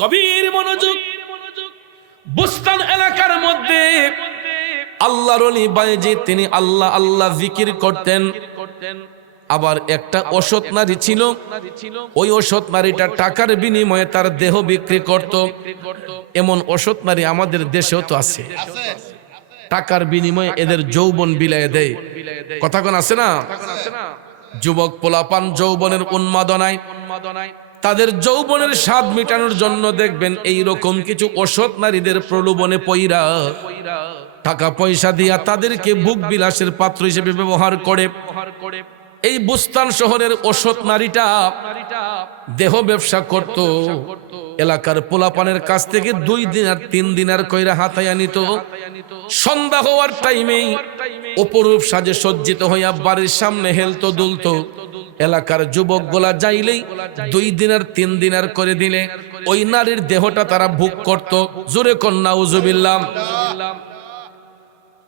গভীর মনোযোগ। বুস্তান এলাকার মধ্যে আল্লাহর ওলি বায়েজিদ তিনি আল্লাহ আল্লাহ জিকির করতেন। আবার একটা অসৎ নারী ছিল, ওই অসৎ নারীটা টাকার বিনিময়ে তার দেহ বিক্রি করত। এমন অসৎ নারী আমাদের দেশেও তো আছে, টাকার বিনিময়ে এদের যৌবন বিলায় দেয়। কথা কোন আছে না? যুবক পোলাপান যৌবনের উন্মাদনায় তাদের যৌবনের স্বাদ মিটানোর জন্য দেখবেন এই রকম কিছু অসৎ নারীদের প্রলোভনে পইরা টাকা পয়সা দিয়া তাদেরকে ভোগ বিলাসের পাত্র হিসেবে ব্যবহার করে। এই বুস্তান শহরের অসৎ নারীটা দেহ ব্যবসা করত। এলাকার পোলাপানের কাছ থেকে 2 দিনার 3 দিনার কইরা হাতায়া নিত। সন্ধ্যা হওয়ার টাইমেই অপরূপ সাজে সজ্জিত হইয়া বাড়ির সামনে হেলতো দুলতো। এলাকার যুবকগুলা যাইলেই 2 দিনার 3 দিনার করে দিলে ওই নারীর দেহটা তারা ভোগ করত। জোরে কন্যা নাউজুবিল্লাহ।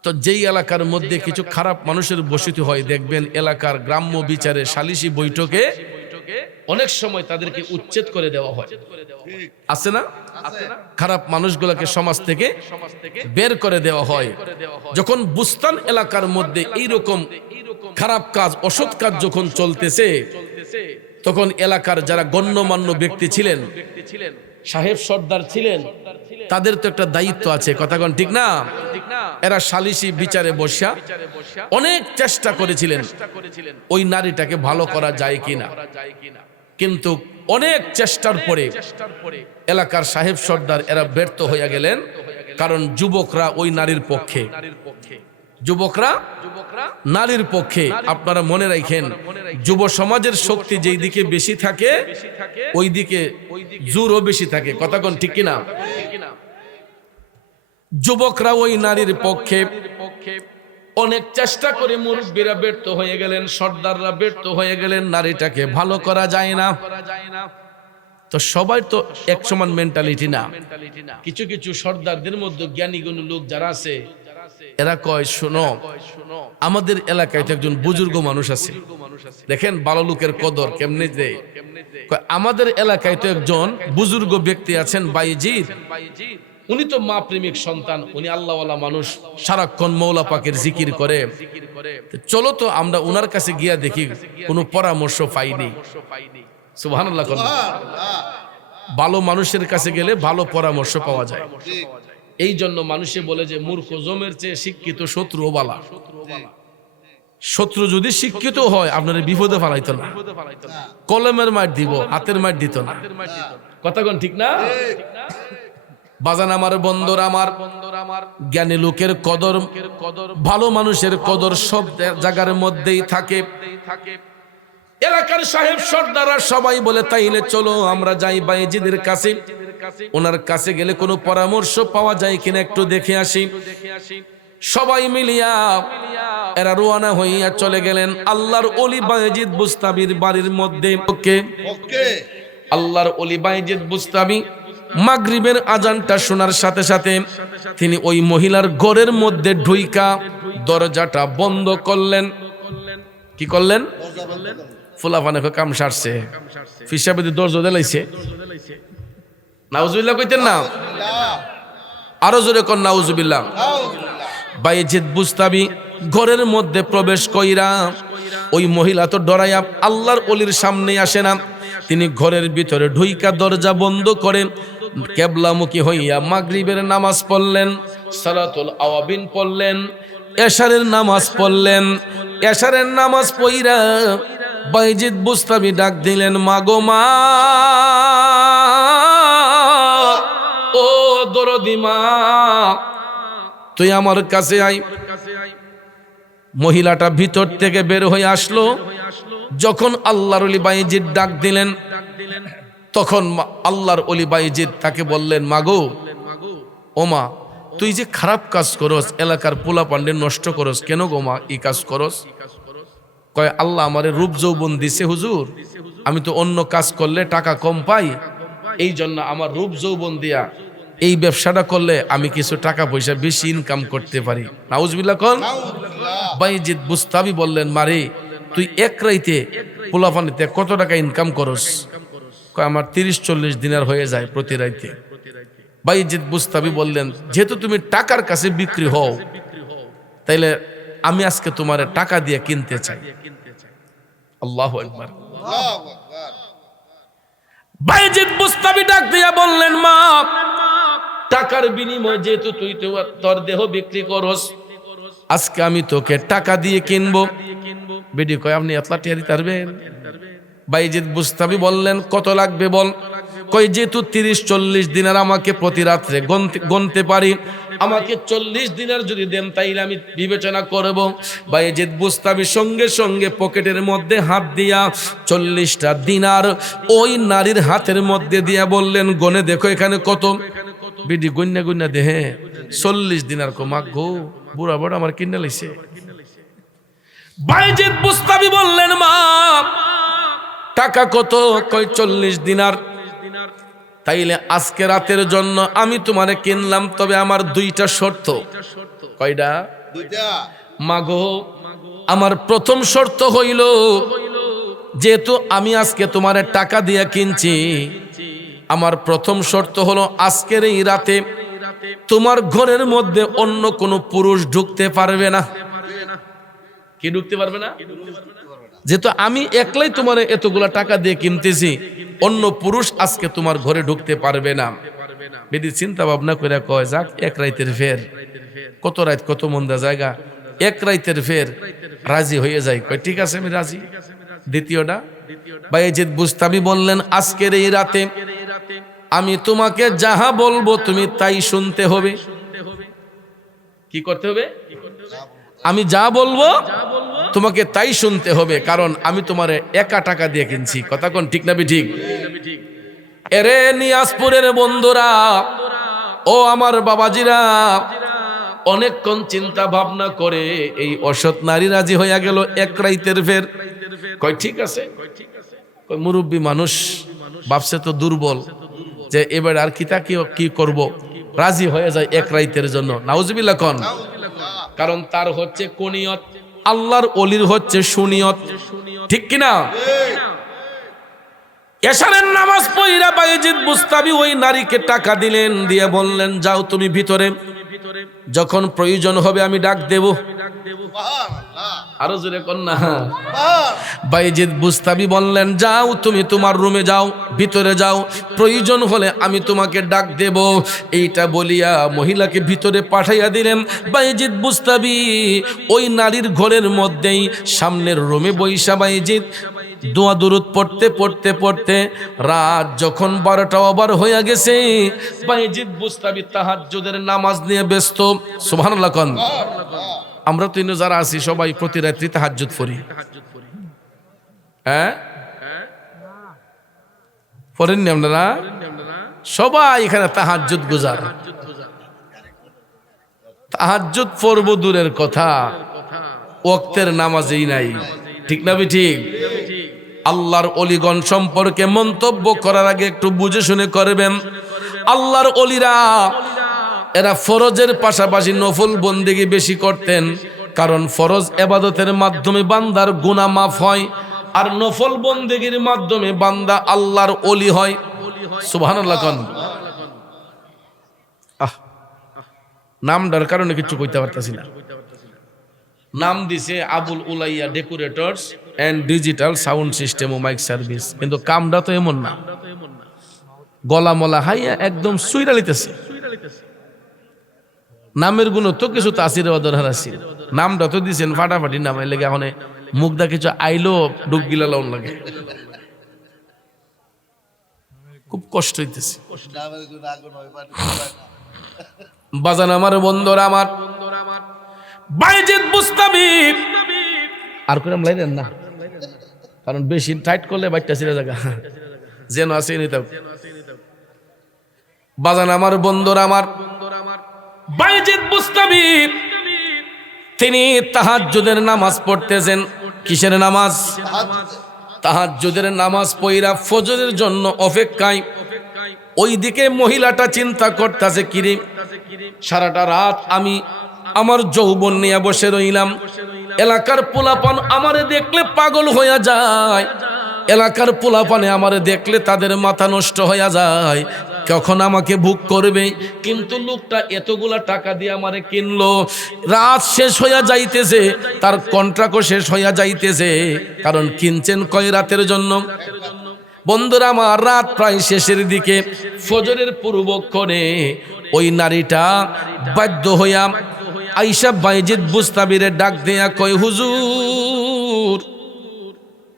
তো যেই এলাকার মধ্যে কিছু খারাপ মানুষের বসতি হয়, দেখবেন এলাকার গ্রাম্য বিচারে সালিশি বৈঠকে অনেক সময় তাদেরকে উচ্ছেদ করে দেওয়া হয়। আছে না? খারাপ মানুষগুলোকে সমাজ থেকে বের করে দেওয়া হয়। যখন বুস্তান এলাকার মধ্যে এইরকম খারাপ কাজ, অসৎ কাজ যখন চলতেছে, তখন এলাকার যারা গণ্যমান্য ব্যক্তি ছিলেন, সাহেব সর্দার ছিলেন, তাদের তো একটা দায়িত্ব আছে। কথা কোন ঠিক না? এরা সালিশি বিচারে বসা অনেক চেষ্টা করেছিলেন ওই নারীটাকে ভালো করা যায় কিনা, কিন্তু অনেক চেষ্টার পরে এলাকার সাহেব সর্দার এরা ব্যর্থ হয়ে গেলেন। কারণ যুবকরা ওই নারীর পক্ষে, যুবকরা নারীর পক্ষে। আপনারা মনে রাখেন, যুব সমাজের শক্তি যেই দিকে বেশি থাকে ওই দিকে জোরও বেশি থাকে। কথা কোন ঠিক কিনা? যুবকরা ওই নারীর পক্ষে অনেক চেষ্টা করে মুরব্বীরা ব্যর্থ হয়ে গেলেন, সর্দাররা ব্যর্থ হয়ে গেলেন, নারীটাকে ভালো করা যায় না। তো সবাই তো এক সমান মেন্টালিটি না। কিছু কিছু সর্দারদের মধ্যে জ্ঞানী গুণী লোক যারা আছে, এরা কয় শোনো, আমাদের এলাকায় তো একজন বুজুর্গ মানুষ আছে, দেখেন ভালো লোকের কদর কেমনে দেয়। আমাদের এলাকায় তো একজন বুজুর্গ ব্যক্তি আছেন বায়েজিদ, উনি তো মা প্রেমিক সন্তান, উনি আল্লাহওয়ালা মানুষ, সারাক্ষণ মৌলা পাকের জিকির করে। চলো তো আমরা উনার কাছে গিয়া দেখি, কোনো পরামর্শ পাইনি। সুবহানাল্লাহ। ভালো মানুষের কাছে গেলে ভালো পরামর্শ পাওয়া যায়। এই জন্য মানুষে বলে যে মূর্খ জমের চেয়ে শিক্ষিত শত্রু বালা। শত্রু যদি শিক্ষিত হয় আপনার বিপদে ফেলাইতো না, কলমের মার দিব, হাতের মার দিত না। কথা কোন ঠিক না? বাজান আমার, বন্ধুরা আমার, জ্ঞানী লোকের কদর, ভালো মানুষের কদর সব জায়গার মধ্যেই থাকে। এলাকার সাহেব সর্দাররা সবাই বলে তাইলে চলো আমরা যাই বায়েজিদের কাছে, ওনার কাছে গেলে কোনো পরামর্শ পাওয়া যায় কিনা একটু দেখে আসি। সবাই মিলিয়া এরা রওনা হইয়া চলে গেলেন আল্লাহর ওলি বায়েজিদ বুস্তামির বাড়ির মধ্যে। আল্লাহর ওলি বায়েজিদ বুস্তামি মাগরিবের আজানটা শোনার সাথে সাথে তিনি ওই মহিলার ঘরের মধ্যে ঢুইকা দরজাটা বন্ধ করলেন। কি করলেন? ফুলাফানে কাম সারছে, ফিসাবে দরজা দিলাইছে। নাউজুবিল্লাহ কইতেন না? আরো জোরে কোন নাউজুবিল্লাহ। বায়েজিদ বুস্তামি ঘরের মধ্যে প্রবেশ কইরা, ওই মহিলা তো ডরাইয়া আল্লাহর ওলির সামনে আসে না, তিনি ঘরের ভিতরে ঢুইকা দরজা বন্ধ করেন, কেবলামুখী হইয়া মাগরিবের নামাজ পড়লেন, সালাতুল আওয়াবিন পড়লেন, এশারের নামাজ পড়লেন। এশারের নামাজ পড়িরা বায়েজিদ বুস্তামি ডাক দিলেন, মাগো মা, ও দরদি মা, তুই আমার কাছে আই। মহিলাটা ভিতর থেকে বের হয়ে আসলো। যখন আল্লাহর ওলি বায়েজিদ ডাক দিলেন, তখন আল্লাহর ওলি বায়েজিদ তাকে বললেন, মাগো, ও মা, তুই যে খারাপ কাজ করস, এলাকার পোলা পান্ডে নষ্ট করস, কেন গো মা এই কাজ করস? কয়, আল্লাহ আমারে রূপ যৌবন দিছে হুজুর, আমি তো অন্য কাজ করলে টাকা কম পাই, এই জন্য আমার রূপ যৌবন দিয়া এই ব্যবসাটা করলে আমি কিছু টাকা পয়সা বেশি ইনকাম করতে পারি। নাউজুবিল্লাহ কোন? বায়েজিদ বুস্তামি বললেন, মারে তুই এক রাইতে পোলাপানিতে কত টাকা ইনকাম করস? আমার 30-40 দিনার হয়ে যায় প্রতি রাইতে। বাইজিদ বুস্তামি বললেন, যেহেতু তুমি টাকার কাছে বিক্রি হও, তাইলে আমি আজকে তোমার টাকা দিয়ে কিনতে চাই। আল্লাহু আকবার। বাইজিদ বুস্তামি ডাক দিয়া বললেন, মা, টাকার বিনিময়ে যেহেতু তুই তোর দেহ বিক্রি করস, আজকে আমি তোকে টাকা দিয়ে কিনবো। বেডি কয়, আপনি এতলা টিয়া দিতে পারবেন? বাইজিদ বুস্তামি বললেন, কত লাগবে বল। কই, যেহেতু 30-40 দিনের আমাকে প্রতি রাত্রে গনতে পারি, আমাকে 40 দিনের যদি দেন তাইলে আমি বিবেচনা করব। বাইজিদ বুস্তামি সঙ্গে সঙ্গে পকেটের মধ্যে হাত দিয়া 40টা দিনার ওই নারীর হাতের মধ্যে দিয়া বললেন, গনে দেখো এখানে কত। বিডি গন্যা গন্যা দেহে 40 দিনার কো মাগ গো, বুড়া বড় আমার কিনে লাইছে। বাইজিদ বুস্তামি বললেন, মা, টাকা কত? কয় 40 দিনার। তাইলে আজকে রাতের জন্য আমি তোমারে কিনলাম, তবে আমার 2টা শর্ত। কয়টা? 2টা। মাগো, আমার প্রথম শর্ত হইল, যেহেতু আমি আজকে তোমারে টাকা দিয়ে কিনছি, আমার প্রথম শর্ত হলো আজকের এই রাতে তোমার ঘরের মধ্যে অন্য কোনো পুরুষ ঢুকতে পারবে না। কি ঢুকতে পারবে না? যেহেতু আমি একলাই তোমার এতগুলা টাকা দিয়ে কিনতেছি, অন্য পুরুষ আজকে তোমার ঘরে ঢুকতে পারবে না। বেদি চিন্তা ভাবনা করে কয়, যাক, এক রাইতের ফের, কত রাত কত মন্দা জায়গা, এক রাইতের ফের রাজি হয়ে যায়। কয়, ঠিক আছে, আমি রাজি। দ্বিতীয়টা, বাইজিদ বুস্তামি বললেন, আজকের এই রাতে আমি তোমাকে যাহা বলবো তুমি তাই শুনতে হবে। কি করতে হবে? আমি যা বলবো তোমাকে তাই শুনতে হবে, কারণ আমি তোমার একা টাকা দিয়ে কিনছি। কথা কোন ঠিক না? ঠিক। এরে নিয়াজপুরের বন্ধুরা, ও আমার বাবাজিরা, অনেকক্ষণ চিন্তা ভাবনা করে এই অসৎ নারী রাজি হইয়া গেল এক রাইতের ফের। কয়, ঠিক আছে। কয়, মুরব্বী মানুষ, ভাবছে তো দুর্বল, যে এবার আর কি করব, রাজি হয়ে যায় এক রাইতের জন্য। নাউজুবিল্লাহ কোন। কারণ তার হচ্ছে কুনিয়ত, আল্লাহর ওলির হচ্ছে সুনিয়ত। ঠিক কিনা? এশারের নামাজ পড়িরা বাইজিদ বুস্তামি ওই নারীকে টাকা দিলেন, দিয়ে বললেন, যাও তুমি ভিতরে, যখন প্রয়োজন হবে আমি ডাক দেব। আরো জোরে কন্যা। বাইজিদ বুস্তামি বললেন, যাও তুমি তোমার রুমে যাও, ভিতরে যাও, প্রয়োজন হলে আমি তোমাকে ডাক দেব। এইটা বলিয়া মহিলাকে ভিতরে পাঠাইয়া দিলেন। বাইজিদ বুস্তামি ওই নারীর ঘরের মধ্যেই সামনের রুমে বৈশা বাইজিদ দোয়া দুরুদ পড়তে পড়তে পড়তে রাত যখন 12টা ওভার হইয়া গেছে, বাইজিদ বুস্তামি তাহাজ্জুদের নামাজ নিয়ে ব্যস্ত। সুবহানাল্লাহ কোন। আমরা তো যারা আছি সবাই প্রতি রাত্রি তাহাজ্জুদ পড়ি। হ্যাঁ, পড়েননি আপনারা? সবাই এখানে তাহাজ্জুদ গুজার। তাহাজ্জুদ পড়ব দূরের কথা, ওয়াক্তের নামাজই নাই। ঠিক না? ঠিক। আল্লাহর ওলিগণ সম্পর্কে মন্তব্য করার আগে একটু বুঝে শুনে করবেন। আল্লাহর ওলিরা এরা ফরজের পাশাপাশি নফল বন্দেগী বেশি করতেন, কারণ ফরজ ইবাদতের মাধ্যমে বান্দার গুনাহ মাফ হয়, আর নফল বন্দেগীর মাধ্যমে বান্দা আল্লাহর ওলি হয়। সুবহানাল্লাহ কোন। নামটার কারণে কিছু কইতে পারতাছি না। নাম দিছে Abul Ulaiya decorators and digital sound system ও মাইক সার্ভিস, কিন্তু কামটা তো এমন না। গলা মলা হাইয়া একদম সুইরা লিতেছে। নামের গুণ তো কিছু তাসির অদরহার আছে, নামটা তো দিছেন ফাটাফাটি নাম, এর লাগে এখন মুখদা কিছু আইলো ডুব গিলা লাউন লাগে, খুব কষ্ট হইতেছে। বাজান আমার বন্ধুরা, আমার বাইজিদ বুস্তামি আর কোন লাইলেন না, কারণ বেশি টাইট করলে বাইটটা ছিঁড়ে জায়গা যেন আছে নিতে। বাজান আমার বন্ধুরা, আমার বাইজিদ বুস্তামি তিনি তাহাজ্জুদের নামাজ পড়তেছেন। কিসের নামাজ? তাহাজ্জুদের নামাজ পড়া ফজরের জন্য অপেক্ষায়। ওইদিকে মহিলাটা চিন্তা করতেছে, কিরে সারাটা রাত আমি আমার যৌবন নিয়ে বসে রইলাম, এলাকার পোলাপান আমারে দেখলে পাগল হইয়া যায়, এলাকার পোলাপানে আমারে দেখলে তাদের মাথা নষ্ট হয়ে যায়, কখন আমাকে ভোগ করবে। কিন্তু লোকটা এতগুলা টাকা দিয়ে আমারে কিনলো, রাত শেষ হইয়া যাইতেছে, তার কন্ট্রাক্টও শেষ হইয়া যাইতেছে, কারণ কিনছেন কয় রাতের জন্য। বন্ধুরা আমার, রাত প্রায় শেষের দিকে, ফজরের পূর্বক্ষণে ওই নারীটা বাধ্য হইয়া আইসা বাইজিদ বুস্তাবিরে ডাক দেয়া কয়, হুজুর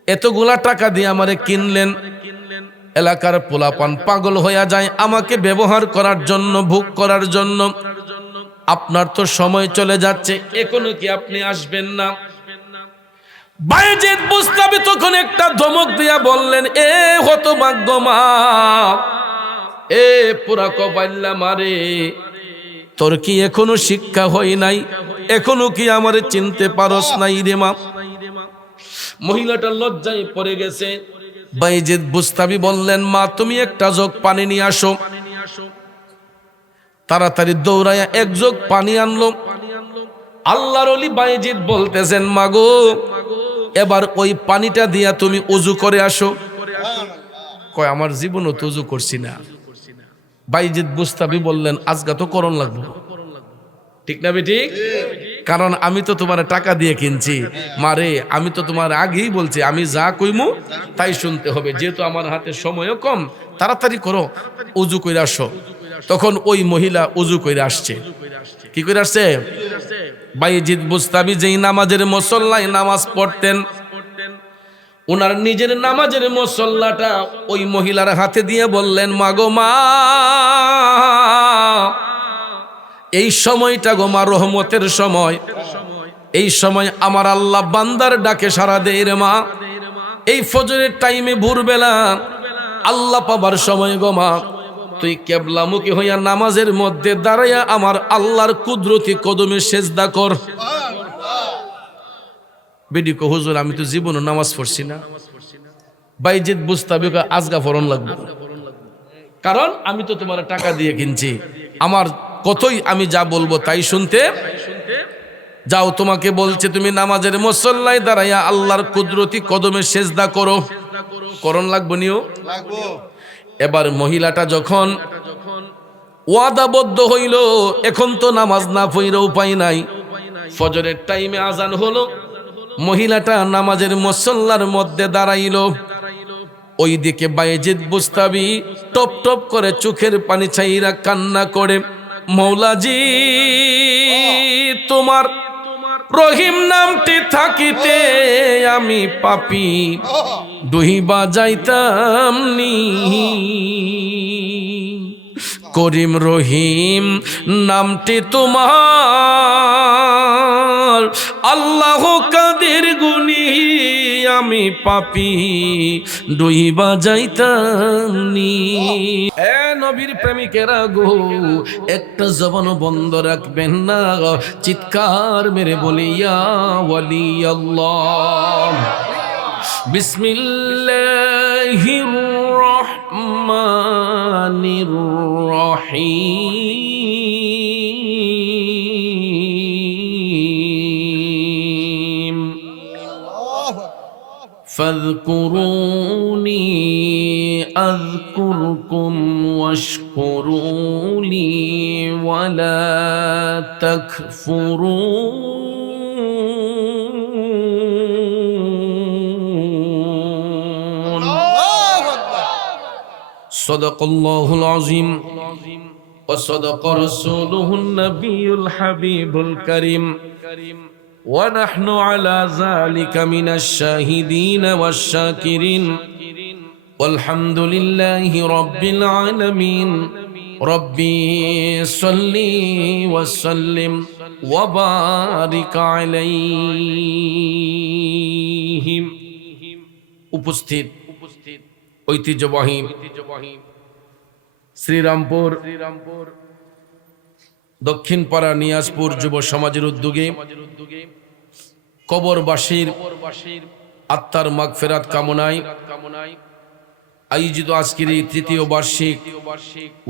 এতগুলা টাকা দিয়ে আমারে কিনলেন, এলাকার পোলাপান পাগল হইয়া যায় আমাকে ব্যবহার করার জন্য, ভোগ করার জন্য। আপনার তো সময় চলে যাচ্ছে, এখনো কি আপনি আসবেন না? বাইজিদ বুস্তাবি তখন একটা ধমক দিয়া বললেন, এ হতভাগ্য মা, এ পুরা কপাল্লা মারে, তোর কি এখনো শিক্ষা হয় নাই? এখনো কি আমারে চিনতে পারস নাই রে মা? মহিলাটা লজ্জায় পড়ে গেছে। বাইজিদ বুস্তাবি বললেন, মা তুমি একটা জগ পানি নিয়ে আসো। তাড়াতাড়ি দৌড়াইয়া এক জগ পানি আনলো। আল্লাহর ওলি বাইজিদ বলতেছেন, মাগো এবার ওই পানিটা দিয়া তুমি ওযু করে আসো। কয় আমার জীবনও তো ওযু করছি না। বাইজিদ বুস্তাবি বললেন, আজকে তো করণ লাগবে, ঠিক না বেঠিক? কারণ আমি তো তোমার টাকা দিয়ে কিনছি, মারে আমি তো তোমার আগেই বলছি আমি যা কইমু তাই শুনতে হবে, যেহেতু আমার হাতে সময়ও কম, তাড়াতাড়ি করো, ওযু কইরা আসো। তখন ওই মহিলা ওযু কইরা আসছে। কি কইরা আসছে? বাইজিদ বুস্তাবি যেই নামাজের মুসল্লায় নামাজ পড়তেন, ওনার নিজের নামাজের মুসল্লাটা ওই মহিলার হাতে দিয়ে বললেন, মাগো মা, এই সময়টা গো মা রহমতের সময়, এই সময় আমার আল্লাহ বান্দার ডাকে সাড়া দেয় রে মা। এই ফজরের টাইমে ভোরবেলা আল্লাহ পাবার সময় গো মা, তুই কেবলামুখী হইয়া নামাজের মধ্যে দাঁড়াইয়া আমার আল্লাহর কুদরতি কদমে সেজদা কর। বেডি কো, হুজুর আমি তো জীবনে নামাজ পড়ছি না। বাইজিদ বুস্তাবি কয়, আজগা ফরন লাগবে, কারণ আমি তো তোমার টাকা দিয়ে কিনছি, আমার কতই আমি যা বলবো তাই শুনতে। যাও, তোমাকে বলছে তুমি নামাজের মুসল্লায় দাঁড়াইয়া আল্লাহর কুদরতি কদমে সেজদা করো। করণ লাগবো নিও। এবার মহিলাটা যখন ওয়াদাবদ্ধ হইল, এখন তো নামাজ না পড়িলে উপায় নাই, ফজরের টাইমে আজান হলো, মহিলাটা নামাজের মুসল্লার মধ্যে দাঁড়াইল। ওইদিকে বাইজিদ বুস্তাবি টপ টপ করে চোখের পানি ছাইরা কান্না করে, মৌলাজি তোমার রহিম নামটি থাকিতে আমি পাপী ডুহিবা যাইতাম নি, করিম রহিম নামটি তোমার আল্লাহ কাদের গুনি আমি পাপী ডুইবা যাইতাম নি। এ নবীর প্রেমিকেরা গো, একটা জবান বন্ধ রাখবেন না, চিৎকার মেরে বলি ইয়া ওয়ালি আল্লাহ। বিসমিল্লাহির রহমানির রহিম। ফাযকুরুনি আযকুরকুম ওয়াশকুরুলি ওয়ালা তাকফুরুন। সাদাকাল্লাহুল আযীম ওয়া সাদাকা রাসূলুহুন নাবিয়্যুল হাবিবুল কারীম। ونحن على ذلك من الشاهدين والشاكرين والحمد لله رب العالمين. ربي صل وسلم وبارك عليهم. উপস্থিত ঐতিহ্যবাহী শ্রীরামপুর দক্ষিণ পাড়া নিয়াজপুর যুব সমাজের উদ্যোগে কবরবাসীর আত্মার মাগফিরাত কামনায় আয়োজিত আজকের এই তৃতীয় বার্ষিক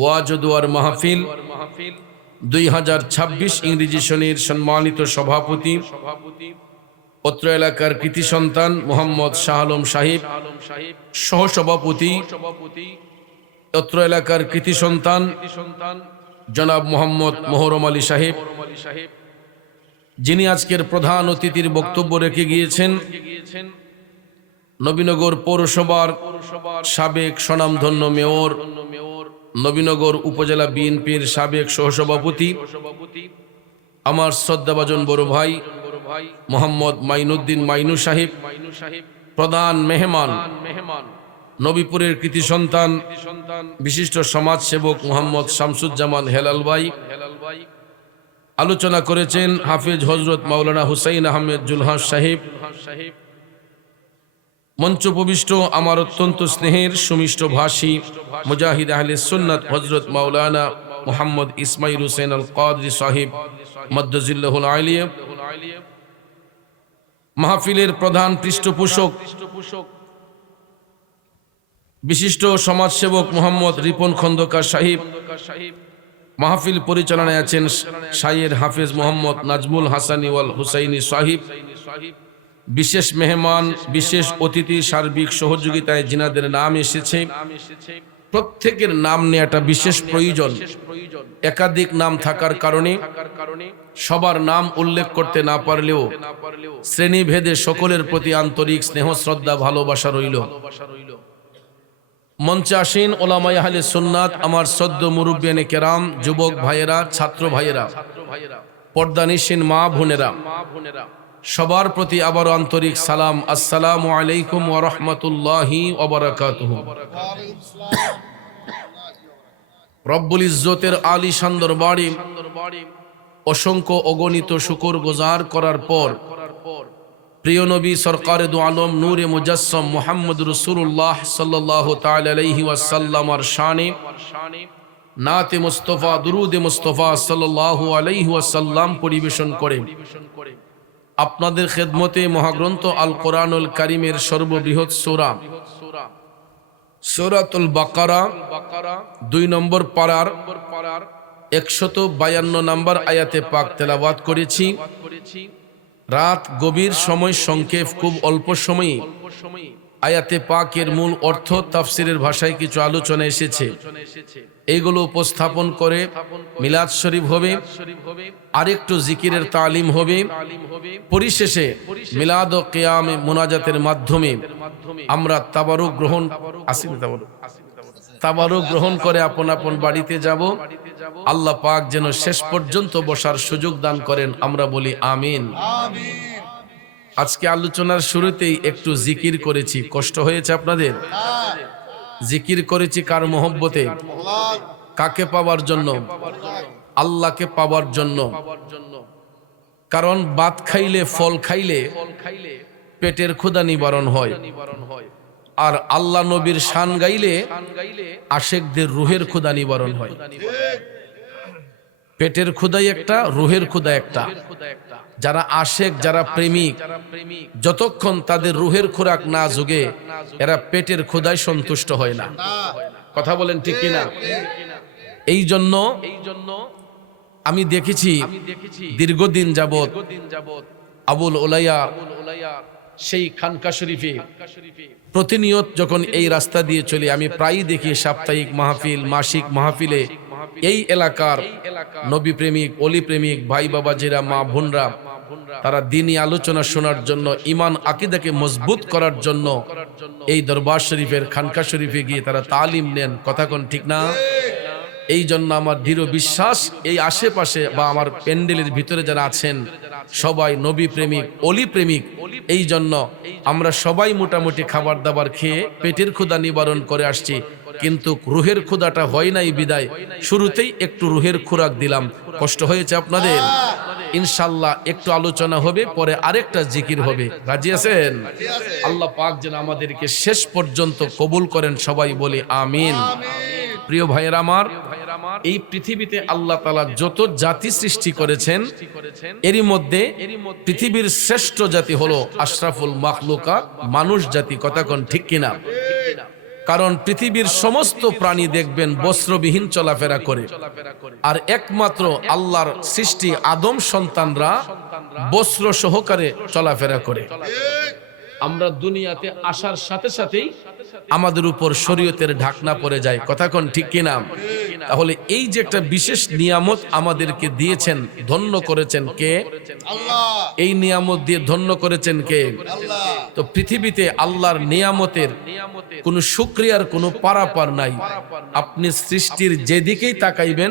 ওয়াজ ও দোয়ার মাহফিল 2026 ইংরেজি সনের সম্মানিত সভাপতি অত্র এলাকার কৃতি সন্তান মোহাম্মদ শাহ আলম সাহেব সহসভাপতি, অত্র এলাকার কৃতি সন্তান জনাব মোহাম্মদ মোহরম আলী সাহেব, যিনি আজকের প্রধান অতিথির বক্তব্য রেখে গিয়েছেন নবীনগর পৌরসভার সাবেক স্বনামধন্য মেয়র, নবীনগর উপজেলা বিএনপির সাবেক সহসভাপতি, আমার শ্রদ্ধাভাজন বড় ভাই মোহাম্মদ মাইনুদ্দিন মাইনু সাহেব, প্রধান মেহমান নবীপুরের কৃতি সন্তান বিশিষ্ট সমাজসেবক মোহাম্মদ শামসুজ্জামান হেলাল ভাই। আলোচনা করেছেন হাফেজ হজরত মাওলানা হুসাইন আহমেদ জুলহাস সাহেব। মঞ্চ উপবিষ্ট আমার অত্যন্ত স্নেহের সুমিষ্ট ভাষী মুজাহিদ আহলে সুন্নাত হজরত মাওলানা মোহাম্মদ ইসমাইল হুসেন আল কাদরি সাহেব মদ্দজিল্লাহুল আলিয়া, মাহফিলের প্রধান পৃষ্ঠপোষক বিশিষ্ট সমাজসেবক মোহাম্মদ রিপন খন্দকার সাহেব, মাহফিল পরিচালনায় আছেন শায়ের হাফেজ মোহাম্মদ নাজমুল হাসানি ওয়াল হুসাইনি সাহেব। বিশেষ মেহমান, বিশেষ অতিথি, সার্বিক সহযোগিতায় জিনাদের নাম এসেছে, প্রত্যেকের নাম নেওয়াটা বিশেষ প্রয়োজন। একাধিক নাম থাকার কারণে সবার নাম উল্লেখ করতে না পারলেও শ্রেণীভেদে সকলের প্রতি আন্তরিক স্নেহ শ্রদ্ধা ভালোবাসা রইল। মঞ্চে আসেন ওলামায়ে আহলে সুন্নাত, আমার শ্রদ্ধেয় মুরব্বিয়ানে কেরাম, যুবক ভাইয়েরা, ছাত্র ভাইয়েরা, পর্দানিশীন মা বোনেরা, সবার প্রতি আবারও আন্তরিক সালাম। আসসালামু আলাইকুম ওয়া রাহমাতুল্লাহি ওয়া বারাকাতুহু। রব্বুল ইজ্জতের আলিশান দরবারে অসংখ্য অগণিত শুকর গুজার করার পর প্রিয় নবী সরকারে দু আলম নূরে মুজাসসাম মুহাম্মদ রাসূলুল্লাহ সাল্লাল্লাহু তাআলা আলাইহি ওয়াসাল্লামের শানে নাতে মুস্তাফা দুরুদে মুস্তাফা সাল্লাল্লাহু আলাইহি ওয়াসাল্লাম পরিবেশন করে আপনাদের খেদমতে মহাগ্রন্থ আল কোরআনুল কারীমের সর্ববৃহৎ সূরা সূরাতুল বাকারা 2 নম্বর পারার 152 নম্বর আয়াতে পাক তেলাওয়াত করেছি। রাত গভীর, সময় সংক্ষেপ, খুব অল্প সময়ে আয়াতে পাকের মূল অর্থ তাফসিরের ভাষায় কিছু আলোচনা এসেছে, এইগুলো উপস্থাপন করে মিলাদ শরীফ হবে, আরেকটু জিকিরের তালিম হবে। পরিশেষে মিলাদ ও কিয়ামে মুনাজাতের মাধ্যমে আমরা তাবারুক গ্রহণ করে আপন আপন বাড়িতে যাব। আল্লাহ পাক যেন শেষ পর্যন্ত বসার সুযোগ দান করেন, আমরা বলি আমিন। আজকে আলোচনার শুরুতেই একটু জিকির করেছি, কষ্ট হয়েছে আপনাদের? জিকির করেছি কার মহব্বতে? কাকে পাওয়ার জন্য? আল্লাহকে পাওয়ার জন্য। কারণ ভাত খাইলে, ফল খাইলে পেটের ক্ষুধা নিবারণ হয়, আর আল্লাহ নবীর শান গাইলে আশেকদের রুহের ক্ষুধা নিবারণ হয়। পেটের ক্ষুধাই একটা, রুহের ক্ষুধা একটা। যারা আশেক, যারা প্রেমিক, যতক্ষণ তাদের রুহের খোরাক না জোগে এরা পেটের ক্ষুধায় সন্তুষ্ট হয় না। কথা বলেন ঠিক কিনা? এই জন্য আমি দেখেছি দীর্ঘদিন যাবত আবুল ওলাইয়া সেই খানকা শরীফে প্রতিনিয়ত যখন এই রাস্তা দিয়ে চলি, আমি প্রায়ই দেখি সাপ্তাহিক মাহফিল, মাসিক মাহফিলে এই এলাকার নবী প্রেমিক, অলি প্রেমিক ভাই বাবাজিরা, মা বোনরা, তারা দ্বীনি আলোচনা শোনার জন্য, ইমান আকীদাকে মজবুত করার জন্য এই দরবার শরীফের খানকা শরীফে গিয়ে তারা তালিম নেন। কথা কোন ঠিক না? এই জন্য আমার দৃঢ় বিশ্বাস এই আশেপাশে বা আমার প্যান্ডেলের ভিতরে যারা আছেন সবাই নবী প্রেমিক, অলি প্রেমিক। এই জন্য আমরা সবাই মোটামুটি খাবার দাবার খেয়ে পেটের ক্ষুধা নিবারণ করে আসছি, কিন্তু রুহের ক্ষুধাটা হয় নাই বিদায় শুরুতেই একটু রুহের খোরাক দিলাম। কষ্ট হয়েছে আপনাদের? ইনশাল্লাহ একটু আলোচনা হবে, পরে আরেকটা জিকির হবে। রাজি আছেন? আল্লাহ পাক যেন আমাদেরকে শেষ পর্যন্ত কবুল করেন, সবাই বলি আমিন। প্রিয় ভাইয়েরা আমার, এই পৃথিবীতে আল্লাহ তাআলা যত জাতি সৃষ্টি করেছেন এরই মধ্যে পৃথিবীর শ্রেষ্ঠ জাতি হলো আশরাফুল মাখলুকাত, মানুষ জাতি। কথা কোন ঠিক কিনা? কারণ পৃথিবীর সমস্ত প্রাণী দেখবেন বস্ত্রবিহীন চলাফেরা করে, আর একমাত্র আল্লাহর সৃষ্টি আদম সন্তানরা বস্ত্র সহকারে চলাফেরা করে। আমরা দুনিয়াতে আসার সাথে সাথেই আমাদের উপর শরীয়তের ঢাকনা পড়ে যায়, কথা কোন ঠিক কিনা? তাহলে এই যে একটা বিশেষ নিয়ামত আমাদেরকে দিয়েছেন, ধন্য করেছেন কে? আল্লাহ। এই নিয়ামত দিয়ে ধন্য করেছেন কে? আল্লাহ। তো পৃথিবীতে আল্লাহর নিয়ামতের কোনো শুকরিয়ার কোনো পারাপার নাই। আপনি সৃষ্টির যেদিকেই তাকাইবেন,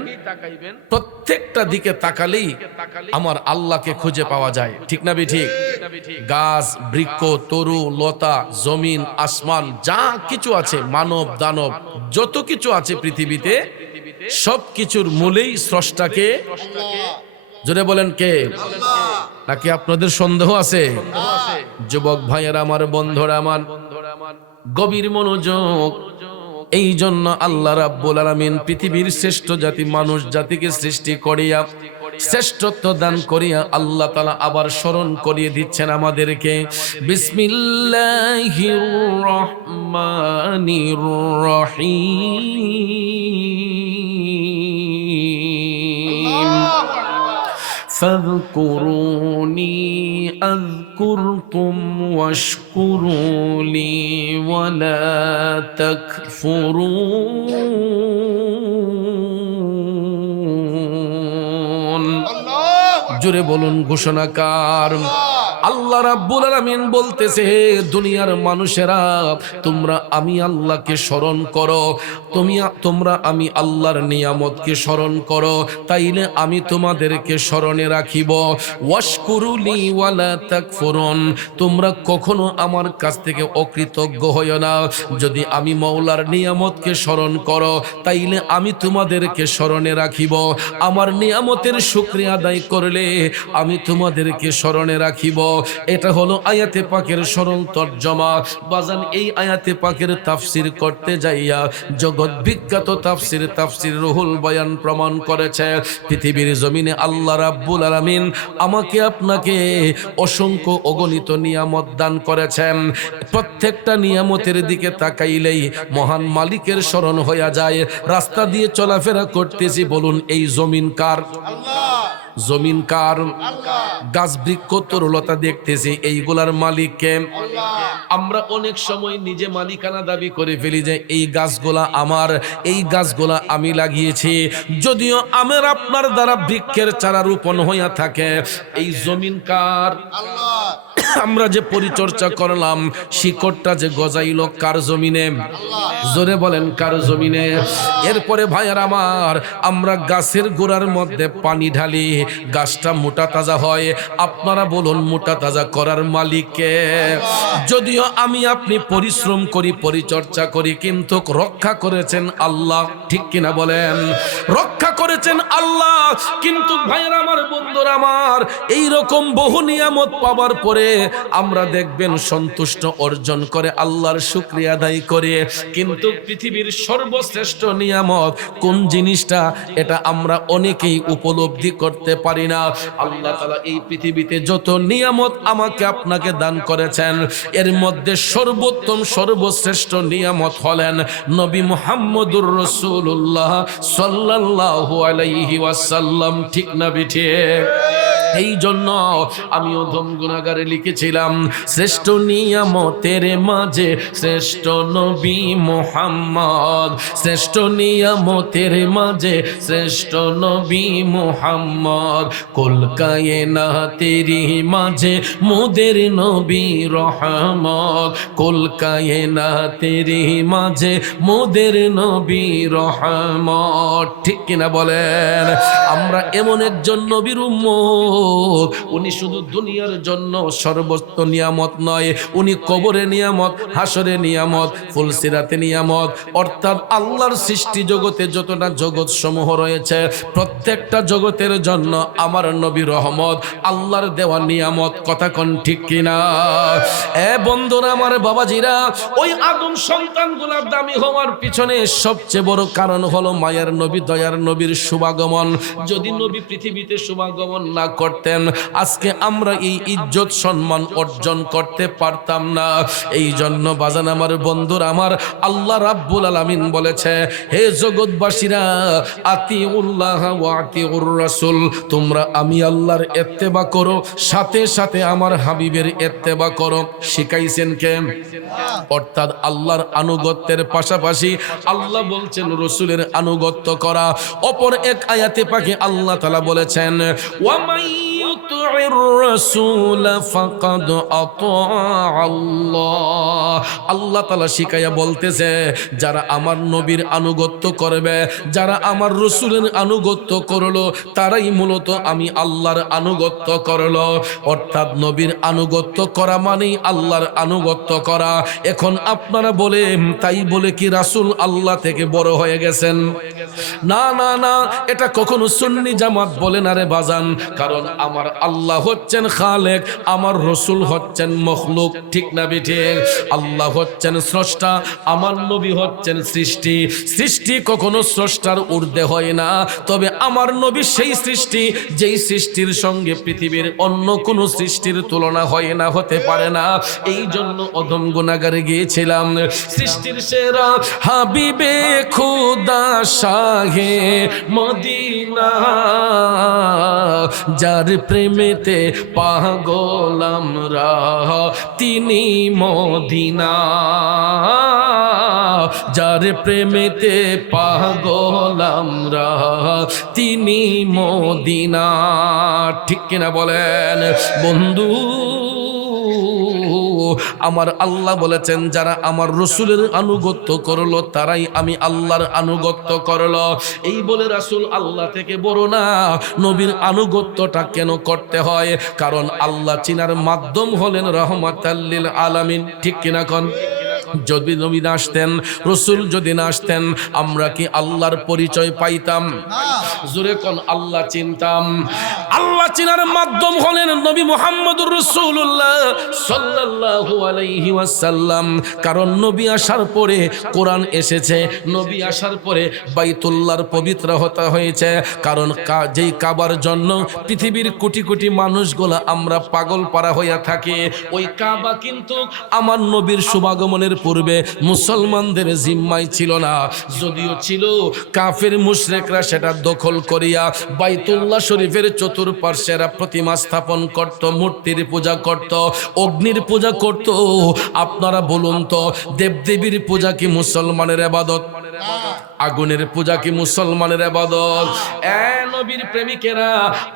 প্রত্যেকটা দিকে তাকালেই আমার আল্লাহকে খুঁজে পাওয়া যায়, ঠিক না ঠিক? গাছ, বৃক্ষ, তরু, লতা, জমিন, আসমান, যা কিছু আছে, মানব দানব, যত কিছু আছে পৃথিবীতে, সব কিছুর মূলেই স্রষ্টাকে। জোরে বলেন কে? নাকি আপনাদের সন্দেহ আছে? যুবক ভাইয়েরা আমার, বন্ধুরা আমার, গভীর মনোযোগ। এই জন্য আল্লাহ রাব্বুল আলামিন পৃথিবীর শ্রেষ্ঠ জাতি মানুষ জাতিকে সৃষ্টি করিয়া শ্রেষ্ঠত্ব দান করিয়া আল্লাহ তাআলা আবার স্মরণ করিয়ে দিচ্ছেন আমাদেরকে। বিসমিল্লাহির রহমানির রহিম। ফাযকুরুনি আযকুরকুম ওয়াশকুরু লি ওয়ালা তাকফুরুন। জোরে বলুন ঘোষণাকার। আল্লাহ রাব্বুল আলামিন বলতেছে, হে দুনিয়ার মানুষেরা, তোমরা আমি আল্লাহকে স্মরণ করো, তোমরা আমি আল্লাহর নিয়ামতকে স্মরণ করো, তাইলে আমি তোমাদেরকে স্মরণে রাখিব। ওয়াশকুরুলি ওয়ালা তাকফুরুন, তোমরা কখনো আমার কাছ থেকে অকৃতজ্ঞ হইও না। যদি আমি মওলার নিয়ামতকে স্মরণ করো, তাইলে আমি তোমাদেরকে স্মরণে রাখিব। আমার নিয়ামতের শুকরিয়া আদায় করলে আমি তোমাদেরকে স্মরণে রাখিব। এটা হলো আয়াতে পাকের সরল তরজমা। বাজান, এই আয়াতে পাকের তাফসির করতে যাইয়া জগৎ বিখ্যাত তাফসির রুহুল বয়ান প্রমাণ করেছে, পৃথিবীর জমিনে আল্লাহ রাব্বুল আলামিন আমাকে আপনাকে অসংখ্য অগণিত নিয়ামত দান করেছেন। প্রত্যেকটা নিয়ামতের দিকে তাকাইলেই মহান মালিকের স্মরণ হইয়া যায়। রাস্তা দিয়ে চলাফেরা করতেছি, বলুন এই জমিন কার? আল্লাহ। জমিন কার? গাছ, বৃক্ষ, তরুলতা দেখতেছি, এইগুলার মালিক কে? আমরা অনেক সময় নিজে মালিকানা দাবি করে ফেলি যে এই গাছগুলা আমার, এই গাছগুলা আমি লাগিয়েছি। যদিও আমার আপনার দ্বারা বৃক্ষের চারা রোপণ হইয়া থাকে, এই জমিন কার? আল্লাহ। আমরা যে পরিচর্যা করলাম, শিকড়টা যে গজাইল, কার জমিনে? জোরে বলেন কার জমিনে? এরপরে ভাইয়ার আমার, আমরা গাছের গোড়ার মধ্যে পানি ঢালি, গাছটা মোটা তাজা হয়। আপনারা বলুন মোটা তাজা করার মালিককে? যদিও আমি আপনি পরিশ্রম করি, পরিচর্যা করি, কিন্তু রক্ষা করেছেন আল্লাহ, ঠিক কিনা বলেন? রক্ষা করেছেন আল্লাহ। কিন্তু ভাইয়ার আমার, বন্ধুরা আমার, এইরকম বহু নিয়ামত পাওয়ার পরে আমরা দেখবেন সন্তুষ্ট অর্জন করে আল্লাহর শুকরিয়া আদায় করে, কিন্তু পৃথিবীর সর্বশ্রেষ্ঠ নিয়ামত কোন জিনিসটা, এটা আমরা অনেকেই উপলব্ধি করতে পারি না। আল্লাহ তাআলা এই পৃথিবীতে যত নিয়ামত আমাকে আপনাকে দান করেছেন, এর মধ্যে সর্বোত্তম সর্বশ্রেষ্ঠ নিয়ামত হলেন নবী মুহাম্মদুর রাসূলুল্লাহ সাল্লাল্লাহু আলাইহি ওয়াসাল্লাম, ঠিক না ঠিক? এই জন্য আমিও ধম গুনাহগারে লিখেছিলাম, শ্রেষ্ঠ নিয়ামতের মাঝে শ্রেষ্ঠ নবী মুহাম্মদ, শ্রেষ্ঠ নিয়ামতের মাঝে শ্রেষ্ঠ নবী মুহাম্মদ, কুল কায়নাতেরই মাঝে মোদের নবী রহমত, কুল কায়নাতেরই মাঝে মোদের নবী রহমত, ঠিক কিনা বলেন? আমরা এমন একজন নবীর উম্মত, উনি শুধু দুনিয়ার জন্য সর্বোচ্চ নিয়ামত নয়, উনি কবরে নিয়ামত, হাসরে নিয়ামত, ফুলসিরাতে নিয়ামত, অর্থাৎ আল্লাহর সৃষ্টি জগতে যতটা জগৎ সমূহ রয়েছে, প্রত্যেকটা জগতের জন্য আমার নবী রহমত, আল্লাহর দেওয়া নিয়ামত, কথা কোন ঠিক কিনা? বন্ধুরা আমার, বাবাজিরা, ওই আদম সন্তানগুলোর দামি হওয়ার পিছনে সবচেয়ে বড় কারণ হলো মায়ের নবী, দয়ার নবীর শুভাগমন। যদি নবী পৃথিবীতে শুভাগমন না করতেন, করতেন, আজকে আমরা এই ইজ্জত সম্মান অর্জন করতে পারতাম না। এই জন্য বাজান আমার বন্ধুরা আমার, আল্লাহ রাব্বুল আলামিন বলেছে, হে জগৎবাসীরা, আতিউল্লাহ ওয়া আতিউর রাসূল, তোমরা আমি আল্লাহর ইত্তেবা করো, সাথে সাথে আমার হাবিবের ইত্তেবা করো। শিখাইছেন কে? অর্থাৎ আল্লাহর আনুগত্যের পাশাপাশি আল্লাহ বলছেন রাসূলের আনুগত্য করা। অপর এক আয়াতে পাকে আল্লাহ তাআলা বলেছেন, ওয়া মান ইউতি'র রাসূল ফাকাদ আতাআল্লাহ। আল্লাহ তাআলা শিখায়া বলতেছে, যারা আমার নবীর আনুগত্য করবে, যারা আমার রাসূলের আনুগত্য করলো, তারাই মূলত আমি আল্লাহর আনুগত্য করলো। অর্থাৎ নবীর আনুগত্য করা মানেই আল্লাহর আনুগত্য করা। এখন আপনারা বলে, তাই বলে কি রাসূল আল্লাহ থেকে বড় হয়ে গেছেন? না না না, এটা কখনো সুন্নি জামাত বলে না রে বাজান। কারণ আমার আল্লাহ হচ্ছেন খালেক, আমার রাসূল হচ্ছেন মখলুক। ঠিক না বেঠিক? আল্লাহ হচ্ছেন স্রষ্টা, আমার নবী হচ্ছেন সৃষ্টি। সৃষ্টি কখনো স্রষ্টার ঊর্ধ্বে হয় না, তবে আমার নবী সেই সৃষ্টি যেই সৃষ্টির সঙ্গে পৃথিবীর অন্য কোনো সৃষ্টির তুলনা হয় না, হতে পারে না। এই জন্য অধম গুনাহগারে গিয়েছিলাম, সৃষ্টির সেরা হাবিবে খুদা শাহে মদিনা, যার প্রেমেতে পাগল আমরা তিনি মদিনা, যার প্রেমেতে পাগল আমরা তিনি মদিনা। ঠিক কিনা বলেন বন্ধু? আমার আল্লাহ বলেছেন, যারা আমার রাসূলের আনুগত্য করলো, তারাই আমি আল্লাহর আনুগত্য করলো। এই বলে রাসূল আল্লাহ থেকে বড় না। নবীর আনুগত্যটা কেন করতে হয়? কারণ আল্লাহ চিনার মাধ্যম হলেন রাহমাতাল লিল আলামিন। ঠিক কিনা কোন? যদি নবী না আসতেন, রাসূল যদি না আসতেন, আমরা কি আল্লাহর পরিচয় পাইতাম? জোরে কোন আল্লাহ চিনতাম? আল্লাহ চিনার মাধ্যম হলেন নবী মুহাম্মদুর রাসূলুল্লাহ সাল্লাল্লাহু আলাইহি ওয়াসাল্লাম। কারণ নবী আসার পরে কোরআন এসেছে, নবী আসার পরে বাইতুল্লাহর পবিত্র হতে হয়েছে। কারণ যেই কাবার জন্য পৃথিবীর কোটি কোটি মানুষগুলা আমরা পাগল পারা হইয়া থাকি, ওই কাবা কিন্তু আমার নবীর শুভাগমনের পূর্বে মুসলমানদের জিম্মায় ছিল না। যদিও ছিল, কাফের মুশরিকরা সেটা দখল করিয়া বাইতুল্লাহ শরীফের চতুর্পার্শ্বে প্রতিমা স্থাপন করত, মূর্তির পূজা করত, অগ্নির পূজা করত। আপনারা বলুন তো, দেবদেবীর পূজা কি মুসলমানের ইবাদত? আগুনের পূজা কি মুসলমানের ইবাদত? নবীর প্রেমিকেরা,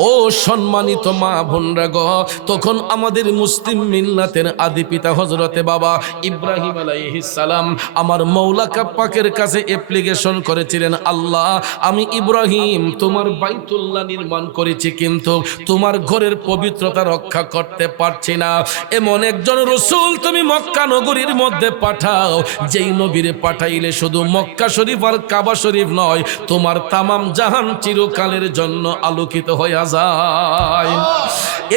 ও সম্মানিত মা বোনরা গো, তখন আমাদের মুসলিম মিল্লাতের আদি পিতা হযরতে বাবা ইব্রাহিম আলাইহিস সালাম আমার মওলা পাকের কাছে অ্যাপ্লিকেশন করেছিলেন, আল্লাহ আমি ইব্রাহিম তোমার বাইতুল্লাহ নির্মাণ করেছি, কিন্তু তোমার ঘরের পবিত্রতা রক্ষা করতে পারছি না। এমন একজন রাসূল তুমি মক্কা নগরীর মধ্যে পাঠাও, যেই নবীরে পাঠাইলে শুধু মক্কা শরীফ আর কাবা শরীফ নয়, তোমার তামাম জাহান চিরকালের জন্য আলোকিত হয়ে যায়।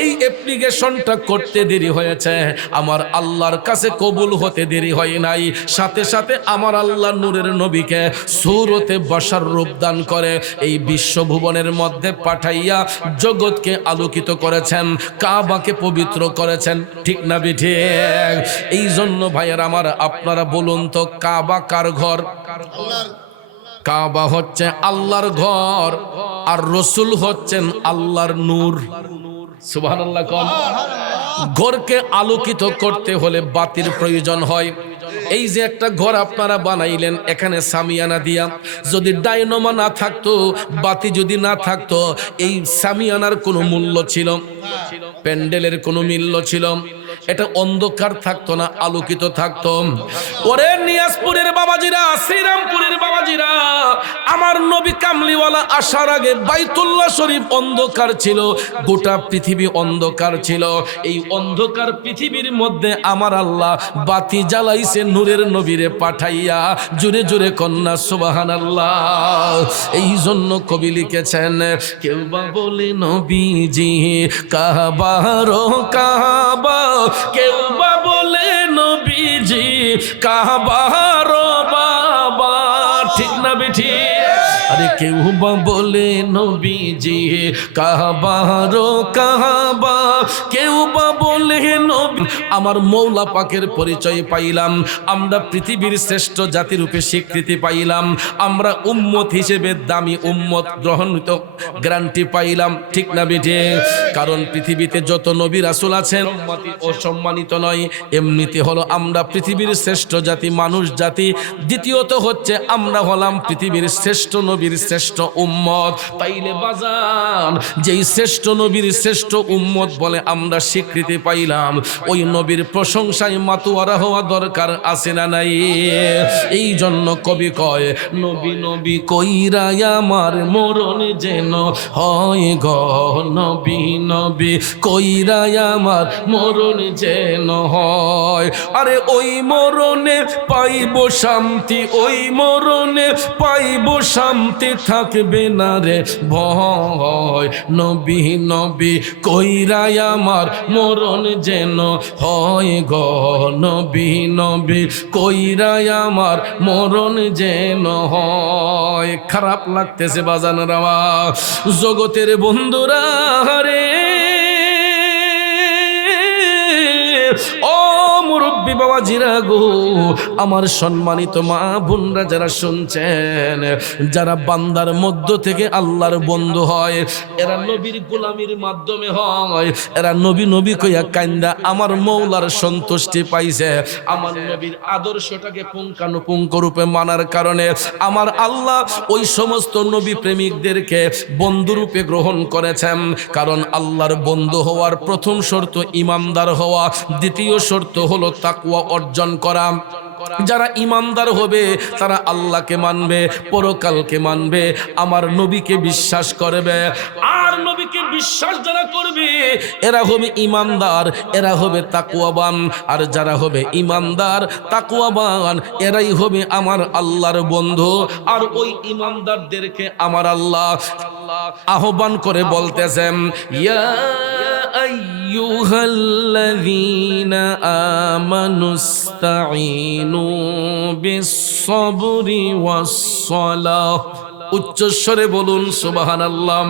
এই অ্যাপ্লিকেশনটা করতে দেরি হয়েছে, আমার আল্লাহর কাছে কবুল হতে দেরি হয় নাই। সাথে সাথে আমার আল্লাহ নূরের নবীকে সূরতে বাশার রূপ দান করে এই বিশ্বভুবনের মধ্যে পাঠাইয়া জগৎকে আলোকিত করেছেন, কাবাকে পবিত্র করেছেন। ঠিক না বেঠিক? এই জন্য ভাইয়ের আমার, আপনারা বলুন তো, কাবা কার ঘর? কাবা হচ্ছে আল্লাহর ঘর, আর রাসূল হচ্ছেন আল্লাহর নূর। সুবহানাল্লাহ কোন? ঘরকে আলোকিত করতে হলে বাতির প্রয়োজন হয়। এই যে একটা ঘর আপনারা বানাইলেন, এখানে সামিয়ানা দিয়া, যদি ডায়নামো না থাকতো, বাতি যদি না থাকতো, এই সামিয়ানার কোনো মূল্য ছিল? প্যান্ডেলের কোনো মূল্য ছিল? এটা অন্ধকার থাকতো না, আলোকিত থাকতো। ওরে নিয়াজপুরের বাবাজিরা, শ্রীরামপুরের বাবাজিরা, আমার নবী কামলিওয়ালা আসার আগে বাইতুল্লাহ শরীফ অন্ধকার ছিল, গোটা পৃথিবী অন্ধকার ছিল। এই অন্ধকার পৃথিবীর মধ্যে আমার আল্লাহ বাতি জ্বালাইছে নূরের নবীরে পাঠাইয়া। জোরে জোরে কন্যা সুবহানাল্লাহ। এই জন্য কবি লিখেছেন, কেউ বা বলে নবীজি কাবারো কাবা, কেউ বা বলে নবীজি কাবারো বাবা। ঠিক না বেঠিক? আরে কেউ বা বলে নবীজি কাবারো কাবা, কেউ বা বলে নবী। আমার মৌলা পাকের পরিচয় পাইলাম, আমরা পৃথিবীর শ্রেষ্ঠ জাতিরূপে স্বীকৃতি পাইলাম, আমরা উম্মত হিসেবে দামি উম্মত গ্রহণিত গ্যারান্টি পাইলাম, ঠিক না বেঠে? কারণ পৃথিবীতে যত নবী রাসূল আছেন অসম্মানিত নয়, এমনিতে হলো আমরা পৃথিবীর শ্রেষ্ঠ জাতি, মানুষ জাতি। দ্বিতীয়ত হচ্ছে আমরা হলাম পৃথিবীর শ্রেষ্ঠ নবীর শ্রেষ্ঠ উম্মত। তাইলে বাজান, যেই শ্রেষ্ঠ নবীর শ্রেষ্ঠ উম্মত বলে আমরা স্বীকৃতি পাইলাম, ওই নবীর প্রশংসায় মাতোয়ারা হওয়া দরকার আছে না নাই? এই জন্য কবি কয়, নবী নবী কইরা আমার মরণ যেন হয় গো, নবী নবী কইরা আমার মরণ যেন হয়। আরে ওই মরণে পাইব শান্তি, ওই মরণে পাইব শান্তি, থাকবে না রে ভয়। নবী নবী কইরা আমার মরণ যেন হয় গো, নবী নবী কইরা আমার মরণ যেন হয়। খারাপ লাগতেছে বাজানোর আমার জগতের বন্ধুরা রে, ও মুরব্বী বাবা জিরা গো, আমার সম্মানিত মা বোনরা যারা শুনছেন, যারা বান্দার মধ্য থেকে আল্লাহর বন্ধু হয়, এরা নবীর গোলামির মাধ্যমে হয়, এরা নবী নবী কইয়া কান্দা আমার মৌলার সন্তুষ্টি পাইছে। আমার নবীর আদর্শটাকে পুঙ্খানুপুঙ্খ রূপে মানার কারণে আমার আল্লাহ ওই সমস্ত নবী প্রেমিকদেরকে বন্ধুরূপে গ্রহণ করেছেন। কারণ আল্লাহর বন্ধু হওয়ার প্রথম শর্ত ইমানদার হওয়া, দ্বিতীয় শর্ত হলো তাকওয়া অর্জন করা। যারা ইমানদার হবে তারা আল্লাহকে মানবে, পরকালকে মানবে, আমার নবীকে বিশ্বাস করবে। আর নবীকে বিশ্বাস যারা করবে এরা হবে ইমানদার, এরা হবে তাকওয়াবান। আর যারা হবে ইমানদার তাকওয়াবান এরাই হবে আমার আল্লাহর বন্ধু। আর ওই ইমানদারদেরকে আমার আল্লাহ আহ্বান করে বলতেছেন, ইয়া আইয়ুহাল্লাযীনা আমানুস্তাঈনু বিস-সাবরি ওয়াস-সালাহ। উচ্চস্বরে বলুন সুবহানাল্লাহ।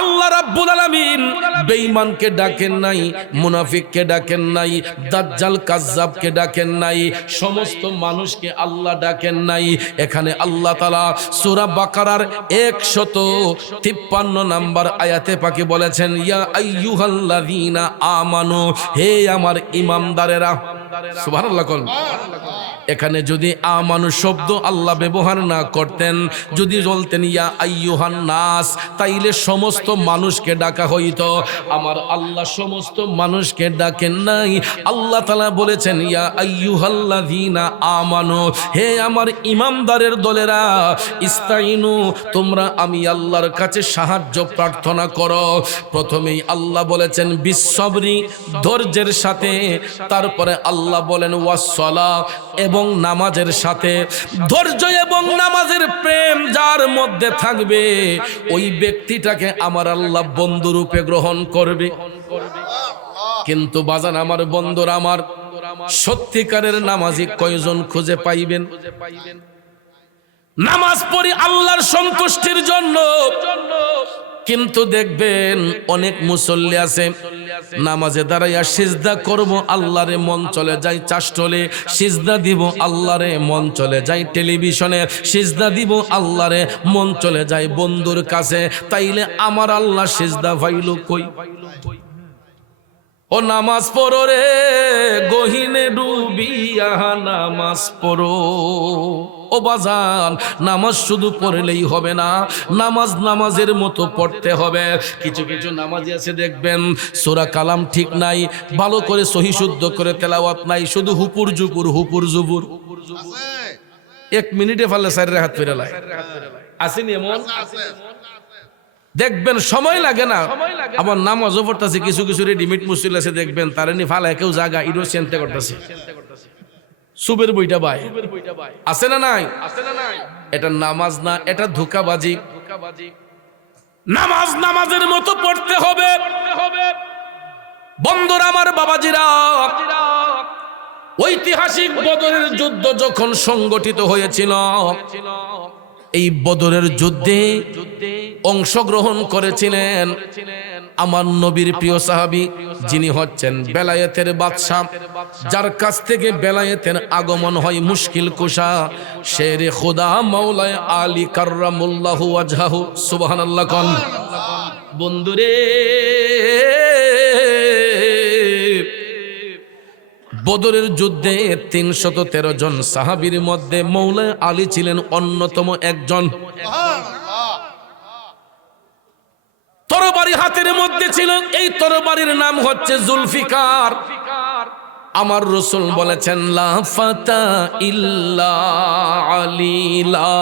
আল্লাহ রাব্বুল আলামিন বেঈমানকে ডাকেন নাই, মুনাফিককে ডাকেন নাই, দাজ্জাল কাজ্জাবকে ডাকেন নাই, সমস্ত মানুষকে আল্লাহ ডাকেন নাই। এখানে আল্লাহ তাআলা সূরা বাকারার 153 নম্বর আয়াতে পাকে বলেছেন, ইয়া আইয়ুহাল্লাযীনা আমানু, হে আমার ঈমানদারেরা। সুবহানাল্লাহ। এখানে যদি আমানু শব্দ আল্লাহ ব্যবহার না করতেন, যদি বলতেন ইয়া আইয়ুহান নাস, তাইলে সমস্ত মানুষকে ডাকা হইতো। আমার আল্লাহ সমস্ত মানুষকে ডাকেন নাই, আল্লাহ তাআলা বলেছেন ইয়া আইয়ুহাল্লাযীনা আমানু, হে আমার ইমানদারের দলেরা, ইস্তাইনু, তোমরা আমি আল্লাহর কাছে সাহায্য প্রার্থনা করো। প্রথমেই আল্লাহ বলেছেন বিসসবরি, ধৈর্যের সাথে। তারপরে আল্লাহ বলেন ওয়াসসালাহ, এবং নামাজের সাথে। ধৈর্য এবং নামাজের প্রেম যার মধ্যে থাকবে ওই ব্যক্তিটাকে আমার আল্লাহ বন্ধুরূপে গ্রহণ করবে। কিন্তু বাজান আমার বন্ধুরা, আমার সত্যিকারের নামাজি কয়জন খুঁজে পাইবেন? নামাজ পড়ি আল্লাহর সন্তুষ্টির জন্য, কিন্তু দেখবেন অনেক মুসল্লি আছে নামাজে দাঁড়াইয়া সিজদা করব আল্লাহরে মন চলে যায় চাষ্টলে, সিজদা দিব আল্লাহরে মন চলে যায় টেলিভিশনে, সিজদা দিব আল্লাহরে মন চলে যায় বন্ধুর কাছে। তাইলে আমার আল্লাহ সিজদা পাইল কই? ও নামাজ পড়ো রে গহিনে ডুবিয়া, নামাজ পড়ো। ও বাজান, নামাজ শুধু পড়লেই হবে না, নামাজ নামাজের মতো পড়তে হবে। কিছু কিছু নামাজি আছে দেখবেন সূরা কালাম ঠিক নাই, ভালো করে সহি শুদ্ধ করে তেলাওয়াত নাই, শুধু হুপুর জুপুর হুপুর জুপুর। 1 মিনিটে পারলে 4 রাকাত পড়ে লাই। আসেনি এমন? দেখবেন সময় লাগে না। আবার নামাজও পড়তেছে, কিছু কিছু রেডিমেড মুসল্লি আছে দেখবেন তারা নি ফালায় কেউ জায়গা ইরো চিন্তা করতেছে, সুবের বইটা ভাই আছে না নাই? এটা নামাজ না, এটা ধোঁকাবাজি। নামাজ নামাজের মতো পড়তে হবে। বন্ধুরা আমার, বাবাজিরা, ঐতিহাসিক বদরের যুদ্ধ যখন সংগঠিত হয়েছিল, এই বদরের যুদ্ধে অংশগ্রহণ করেছিলেন আমার নবীর প্রিয় সাহাবী, যিনি হচ্ছেন বেলায়েতের বাদশা, যার কাছ থেকে বেলায়েতের আগমন হয় মুশকিল কুশা শেরে খোদা মাওলায় আলী কাররামুল্লাহু ওয়াজহাহু। সুবহানাল্লাহ কোন বন্ধুরে, বদরের যুদ্ধে ৩১৩ জন সাহাবীর মধ্যে মৌলা আলী ছিলেন অন্যতম একজন। তরবারি হাতের মধ্যে ছিল, এই তরবারির নাম হচ্ছে জুলফিকার। আমার রাসূল বলেছেন লা ফাতা ইল্লা আলী লা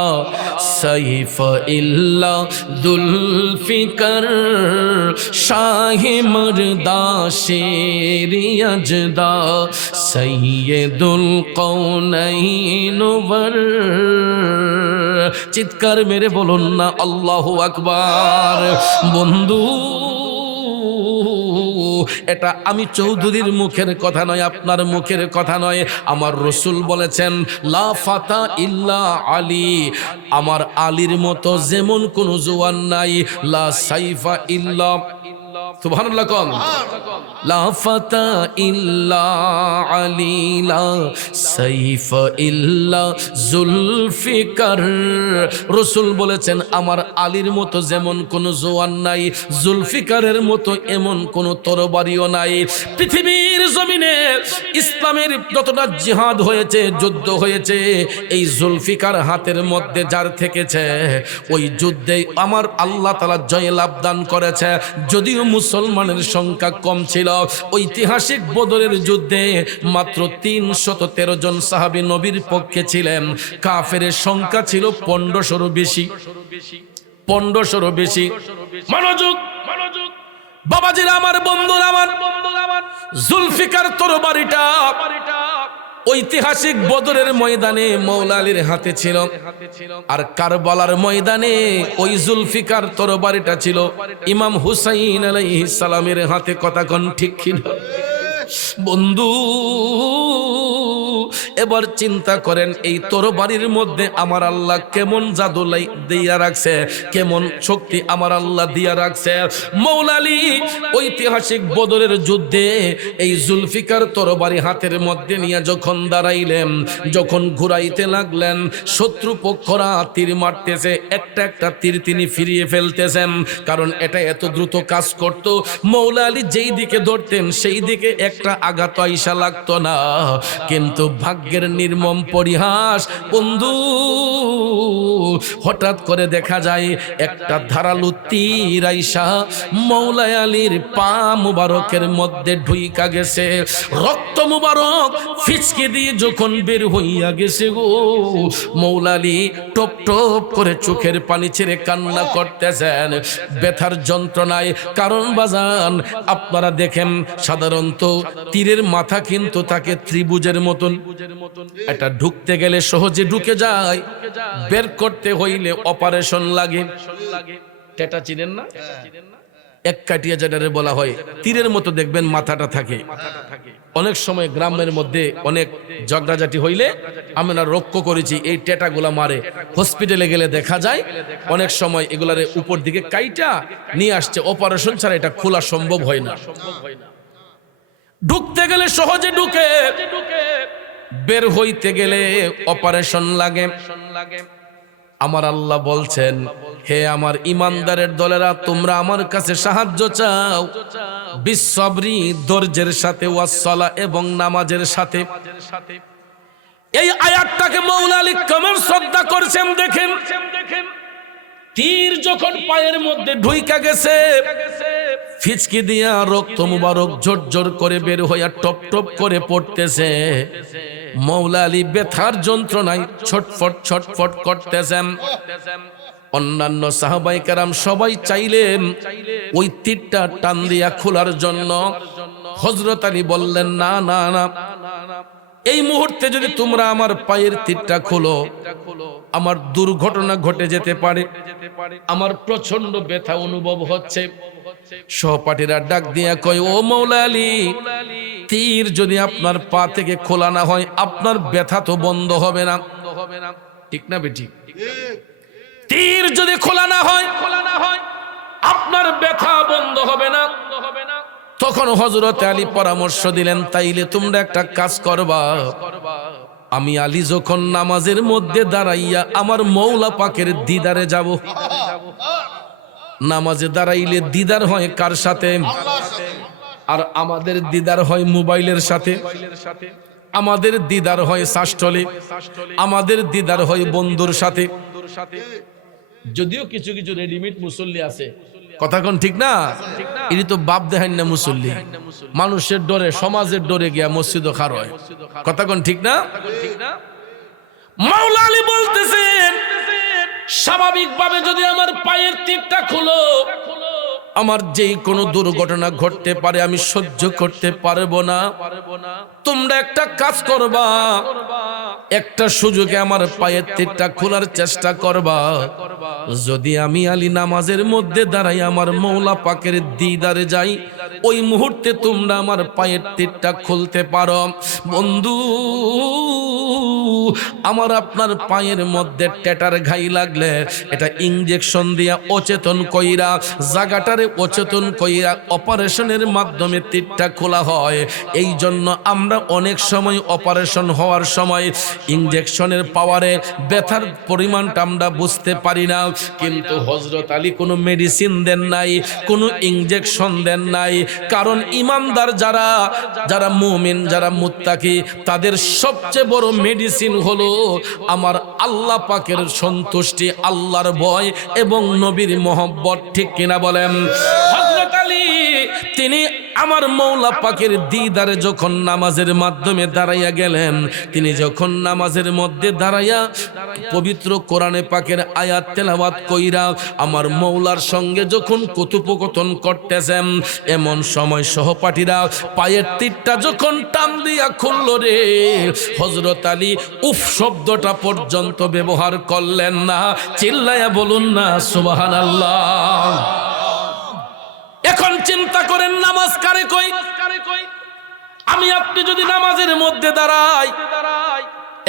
সাইফ ইল্লা জুলফিকার শাহে মর্দা শেরি আজদা সাইয়্যিদুল কওনাইন ওয়ার। চিৎকার মেরে বলুন না আল্লাহু আকবার। বন্ধু, এটা আমি চৌধুরীর মুখের কথা নয়, আপনার মুখের কথা নয়। আমার রাসূল বলেছেন লা ফাতা ইল্লা আলী, আমার আলীর মতো যেমন কোন জওয়ান নাই। লা সাইফা ইল্লা, সুবহানাল্লাহ কোন লা ফাতা ইল্লা আলী লা সাইফ ইল্লা জুলফিকার। রাসূল বলেছেন আমার আলীর মতো যেমন কোন জওয়ান নাই, জুলফিকারের মতো এমন কোন তরবারিও নাই। পৃথিবীর জমিনে ইসলামের যতটা জিহাদ হয়েছে, যুদ্ধ হয়েছে, এই জুলফিকার হাতের মধ্যে যার থেকেছে, ওই যুদ্ধে আমার আল্লাহ তাআলা জয় লাভ দান করেছে। যদিও মুসলমানের সংখ্যা কম ছিল, ঐতিহাসিক বদরের যুদ্ধে মাত্র ৩১৩ জন সাহাবী নবীর পক্ষে ছিলেন। কাফেরের সংখ্যা ছিল ১৫০০ বেশি, ১৫০০ বেশি। মনোযোগ বাবাজিরা, আমার বন্ধুরা, আমার জুলফিকার তরবারিটা ঐতিহাসিক বদরের ময়দানে মৌলা আলীর হাতে ছিল, আর কারবালার ময়দানে ওই জুলফিকার তরবারিটা ছিল ইমাম হুসাইন আলাইহিস সালামের হাতে। কথা কোন ঠিক কিনা বন্ধু? এবার চিন্তা করেন এই তরবারির মধ্যে আমার আল্লাহ কেমন জাদু দিয়া রাখছে, কেমন শক্তি আমার আল্লাহ দিয়া রাখছে। মৌলা আলী ঐতিহাসিক বদরের যুদ্ধে এই জুলফিকার তরবারি হাতের মধ্যে নিয়ে যখন দাঁড়াইলেন, যখন ঘুরাইতে লাগলেন, শত্রুপক্ষরা তীর মারতেছে, একটা একটা তীর তিনি ফিরিয়ে ফেলতেছেন, কারণ এটা এত দ্রুত কাজ করত। মৌলা আলী যেই দিকে ধরতেন সেই দিকে একটা আঘাত আইসা লাগতো না। কিন্তু ভাগ্যের নির্মম পরিহাস বন্ধু, হঠাৎ করে দেখা যায় একটা ধারালো তীর আইসা মৌলা আলীর পা মুবারকের মধ্যে ঢুইকা গেছে। রক্ত মুবারক ফিচকে দিয়ে যখন বের হইয়া গেছে গো, মৌলা আলী টপ টপ করে চোখের পানি ছেড়ে কান্না করতেছেন ব্যথার যন্ত্রণায়। কারণ বাজান, আপনারা দেখেন সাধারণত তীরের মাথা কিন্তু থাকে ত্রিভুজের মতন, এটা ঢুকতে গেলে সহজে ঢুকে যায়, বের করতে হইলে অপারেশন লাগে। টেটা চিনেন না? এক কাটিয়া যেটারে বলা হয়, তীরের মতো দেখবেন মাথাটা থাকে। অনেক সময় গ্রামের মধ্যে অনেক ঝগড়াঝাটি হইলে আমরা লক্ষ্য করেছি এই টেটাগুলা মারে। হসপিটালে গেলে দেখা যায় অনেক সময় এগুলার উপর দিকে কাইটা নিয়ে আসছে, অপারেশন ছাড়া এটা খোলা সম্ভব হয় না। ঢুকতে গেলে সহজে ঢুকে, বের হইতে গেলে অপারেশন লাগে। আমার আল্লাহ বলছেন, হে আমার ইমানদারের দলেরা, তোমরা আমার কাছে সাহায্য চাও বিসবরি, ধৈর্যের সাথে, ওয়াসসালা এবং নামাজের সাথে। এই আয়াতটাকে মৌলা আলী কেমন শ্রদ্ধা করছেন দেখেন। তীর যখন পায়ের মধ্যে ঢুইকা গেছে, ফিচকি দিয়া রক্ত মুবারক ঝরঝর করে বের হইয়া টপ টপ করে পড়তেছে। মৌলা আলী ব্যথার যন্ত্রণায় ছটফট ছটফট করতেছেন। অন্যান্য সাহাবায়ে কেরাম সবাই চাইলেন ওই তীরটা টান দিয়া খোলার জন্য। হযরত আলী বললেন, না না না, এই মুহূর্তে যদি তোমরা আমার পায়ের তীরটা খোলো, আমার দুর্ঘটনা ঘটে যেতে পারে, আমার প্রচন্ড ব্যথা অনুভব হচ্ছে। সহপাঠীরা ডাক দিয়া কয়, ও মৌলা আলী, তীর যদি আপনার পা থেকে খোলা না হয় আপনার ব্যথা তো বন্ধ হবে না, ঠিক না বেটি? তীর যদি খোলা না হয় আপনার ব্যথা বন্ধ হবে না। তখন হযরত আলী পরামর্শ দিলেন, তাইলে তোমরা একটা কাজ করবা, আমি আলী যখন নামাজের মধ্যে দাঁড়াইয়া আমার মৌলা পাকের দিদারে যাব। নামাজে দাঁড়াইলে দিদার হয় কার সাথে? আর আমাদের দিদার হয় মোবাইলের সাথে, আমাদের দিদার হয় শাসটলে, আমাদের দিদার হয় বন্ধুর সাথে। যদিও কিছু কিছু রেডিমেড মুসল্লি আছে, কথা কোন ঠিক না? এটি তো বাপ দেখান না মুসল্লি, মানুষের ডরে সমাজের ডরে গিয়া মসজিদ খার হয়, কথা কোন ঠিক না? মাওলা আলী বলতেছেন, স্বাভাবিকভাবে যদি আমার পায়ের তীরটা খুলো, আমার যেই কোনো দুর্ঘটনা ঘটতে পারে, আমি সহ্য করতে পারবো না। তোমরা একটা কাজ করবা, একটা সুযোগে আমার পায়ের তীরটা খোলার চেষ্টা করবা। যদি আমি আলী নামাজের মধ্যে দাঁড়াই আমার মৌলা পাকের দিদারে যাই, ওই মুহূর্তে তোমরা আমার পায়ের তীরটা খুলতে পারো। বন্ধু, আমার আপনার পায়ের মধ্যে টেটার ঘাই লাগলে এটা ইনজেকশন দিয়া অচেতন কইরা, জায়গাটারে অচেতন কইরা অপারেশনের মাধ্যমে তীরটা খোলা হয়। এই জন্য আমরা অনেক সময় অপারেশন হওয়ার সময় ইনজেকশনের পাওয়ারে ব্যথার পরিমাণটা আমরা বুঝতে পারি না। কিন্তু হযরত আলী কোনো মেডিসিন দেন নাই, কোনো ইনজেকশন দেন নাই। কারণ ইমানদার যারা, যারা মুমিন, যারা মুত্তাকি, তাদের সবচেয়ে বড় মেডিসিন হলো আমার আল্লাহ পাকের সন্তুষ্টি, আল্লাহর ভয় এবং নবীর মহব্বত, ঠিক কিনা বলেন? হযরত আলী তিনি আমার মৌলা পাকের দিদারে যখন নামাজের মাধ্যমে দাঁড়াইয়া গেলেন, তিনি যখন নামাজের মধ্যে দাঁড়াইয়া পবিত্র কোরআনে পাকের আয়াত তেলাওয়াত কইরা আমার মৌলার সঙ্গে যখন কথোপকথন করতেছেন, এমন সময় সহপাঠীরা পায়ের তীরটা যখন টান দিয়া খুলল রে, হযরত আলী উফ শব্দটা পর্যন্ত ব্যবহার করলেন না। চিল্লায়া বলুন না সুবহানাল্লাহ। এখন চিন্তা করেন, নামাজ কারে কই? আমি আপনি যদি নামাজের মধ্যে দাঁড়াই,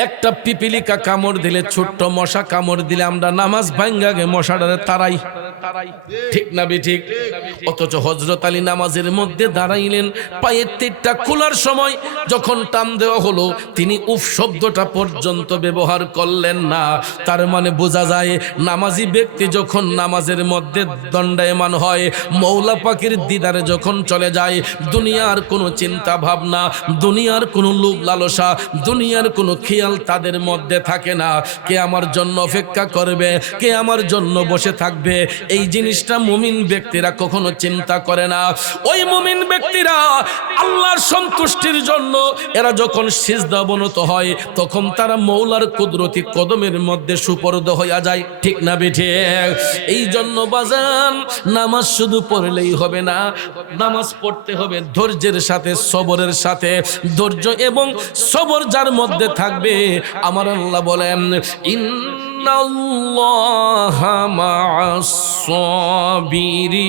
একটা পিপিলিকা কামড় দিলে, ছোট্ট মশা কামড় দিলে আমরা নামাজ ভাঙ্গা গে মশাটারে তারাই, ঠিক না ঠিক? অথচ হযরত আলী নামাজের মধ্যে দাঁড়াইলেন, পায়ের তীরটা খোলার সময় যখন টান দেওয়া হলো, তিনি উফ শব্দটা পর্যন্ত ব্যবহার করলেন না। তার মানে বোঝা যায়, নামাজি ব্যক্তি যখন নামাজের মধ্যে দণ্ডায়মান হয়, মৌলা পাকের দিদারে যখন চলে যায়, দুনিয়ার কোনো চিন্তা ভাবনা, দুনিয়ার কোনো লোভ লালসা, দুনিয়ার কোনো খেয়াল তাদের মধ্যে থাকে না। কে আমার জন্য অপেক্ষা করবে, কে আমার জন্য বসে থাকবে, এই জিনিসটা মুমিন ব্যক্তিরা কখনো চিন্তা করে না। ওই মুমিন ব্যক্তিরা আল্লাহর সন্তুষ্টির জন্য এরা যখন সিজদা অবনত হয়, তখন তারা মৌলার কুদরতি কদমের মধ্যে সুপর্দ হইয়া যায়, ঠিক না বেঠে? এই জন্য বাজান, নামাজ শুধু পড়লেই হবে না, নামাজ পড়তে হবে ধৈর্যের সাথে, সবরের সাথে। ধৈর্য এবং সবর যার মধ্যে থাকবে, আমার আল্লাহ বলেন, ইন্নাল্লাহা মা'আস সাবিরিন,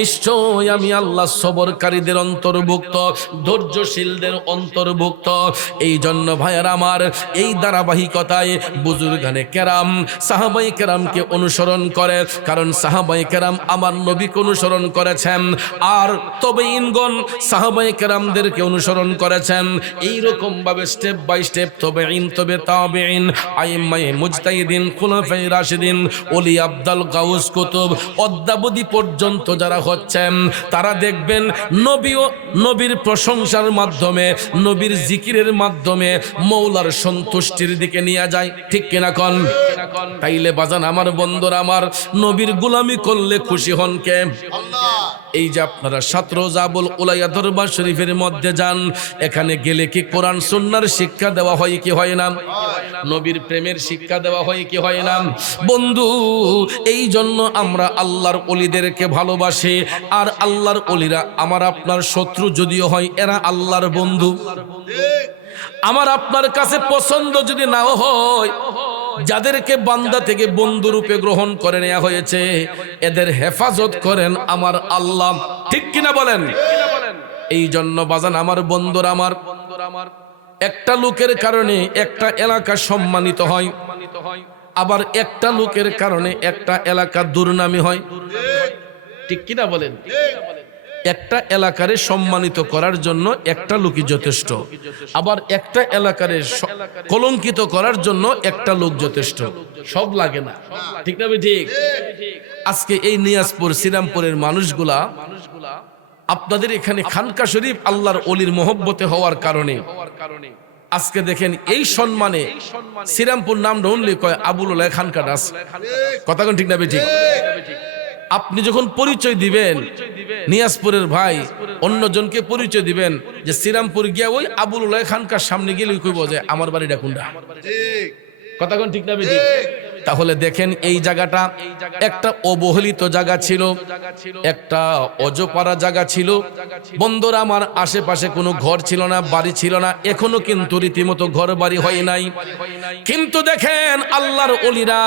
নিশ্চয় আমি আল্লাহ সবরকারীদের অন্তর্ভুক্ত, ধৈর্যশীলদের অন্তর্ভুক্ত। এই জন্য ভাইয়ারা আমার, এই ধারাবাহিকতায় বুজুর্গানে কেরাম সাহাবায়ে কেরামকে অনুসরণ করে, কারণ সাহাবায়ে কেরাম আমার নবীকে অনুসরণ করেছেন, আর তবেঈনগণ সাহাবায়ে কেরামদেরকে অনুসরণ করেছেন। এইরকম ভাবে স্টেপ বাই স্টেপ তবেঈন, তবে তাবেঈন, আইম্মায়ে মুজতাহিদিন, খুলাফায়ে রাশিদিন, ওলি আব্দাল, গাউস, কুতুব, অদ্যাবধি পর্যন্ত যারা হচ্ছেন, তারা দেখবেন নবীও নবীর প্রশংসার মাধ্যমে, নবীর জিকিরের মাধ্যমে মৌলার সন্তুষ্টির দিকে নিয়ে যায়, ঠিক কিনা কোন? তাইলে বাজান আমার বন্ধুরা আমার, নবীর গোলামি করলে খুশি হন কে? আল্লাহ। এই যে আপনারা সাতরোজাবুল উলাইয়া দরবার শরীফের মধ্যে যান, এখানে গেলে কি কোরআন সুন্নাহর শিক্ষা দেওয়া হয় কি হয় না? নবীর প্রেমের শিক্ষা দেওয়া হয় কি হয় না? বন্ধু, এই জন্য আমরা আল্লাহর ওলিদেরকে ভালোবাসি, আর আল্লাহর ওলিরা আমার আপনার শত্রু যদিও হয়, এরা আল্লাহর বন্ধু। আমার আপনার কাছে পছন্দ যদি নাও হয়, যাদেরকে বান্দা থেকে বন্ধু রূপে গ্রহণ করে নেওয়া হয়েছে, এদের হেফাজত করেন আমার আল্লাহ, ঠিক কিনা বলেন? এই জন্য বাজান আমার বন্ধুরা আমার, একটা লোকের কারণে একটা এলাকা সম্মানিত হয়, আবার একটা লোকের কারণে একটা এলাকা দুর্নামী হয়। ঠিক কিনা বলেন? একটা এলাকারে সম্মানিত করার জন্য একটা লোকই যথেষ্ট, আবার একটা এলাকারে কলঙ্কিত করার জন্য একটা লোক যথেষ্ট। সব লাগে না, ঠিক না? ঠিক। আজকে এই নিয়াজপুর শ্রীরামপুরের মানুষগুলা আপনাদের এখানে খানকা শরীফ আল্লাহর ওলির মহব্বতে হওয়ার কারণে আজকে দেখেন এই সম্মানে শ্রীরামপুর নাম ঢুনলে কয় আবুল ওলায় খানকা দাস। কথা কোন ঠিক না? ঠিক। আপনি যখন পরিচয় দিবেন নিয়াজপুরের ভাই অন্যজনকে পরিচয় দিবেন যে শ্রীরামপুর গিয়া ওই আবুল ওলায় খানকার সামনে গেলে কইব যে আমার বাড়িটা কোনটা। কথা কোন ঠিক না? ঠিক। তাহলে দেখেন এই জায়গাটা একটা অবহেলিত জায়গা ছিল, একটা অজপাড়া জায়গা ছিল। বন্ধুরা আমার, আশেপাশে কোনো ঘর ছিল না, বাড়ি ছিল না, এখনো কিন্তু রীতিমতো ঘর বাড়ি হয় নাই। কিন্তু দেখেন আল্লাহর ওলিরা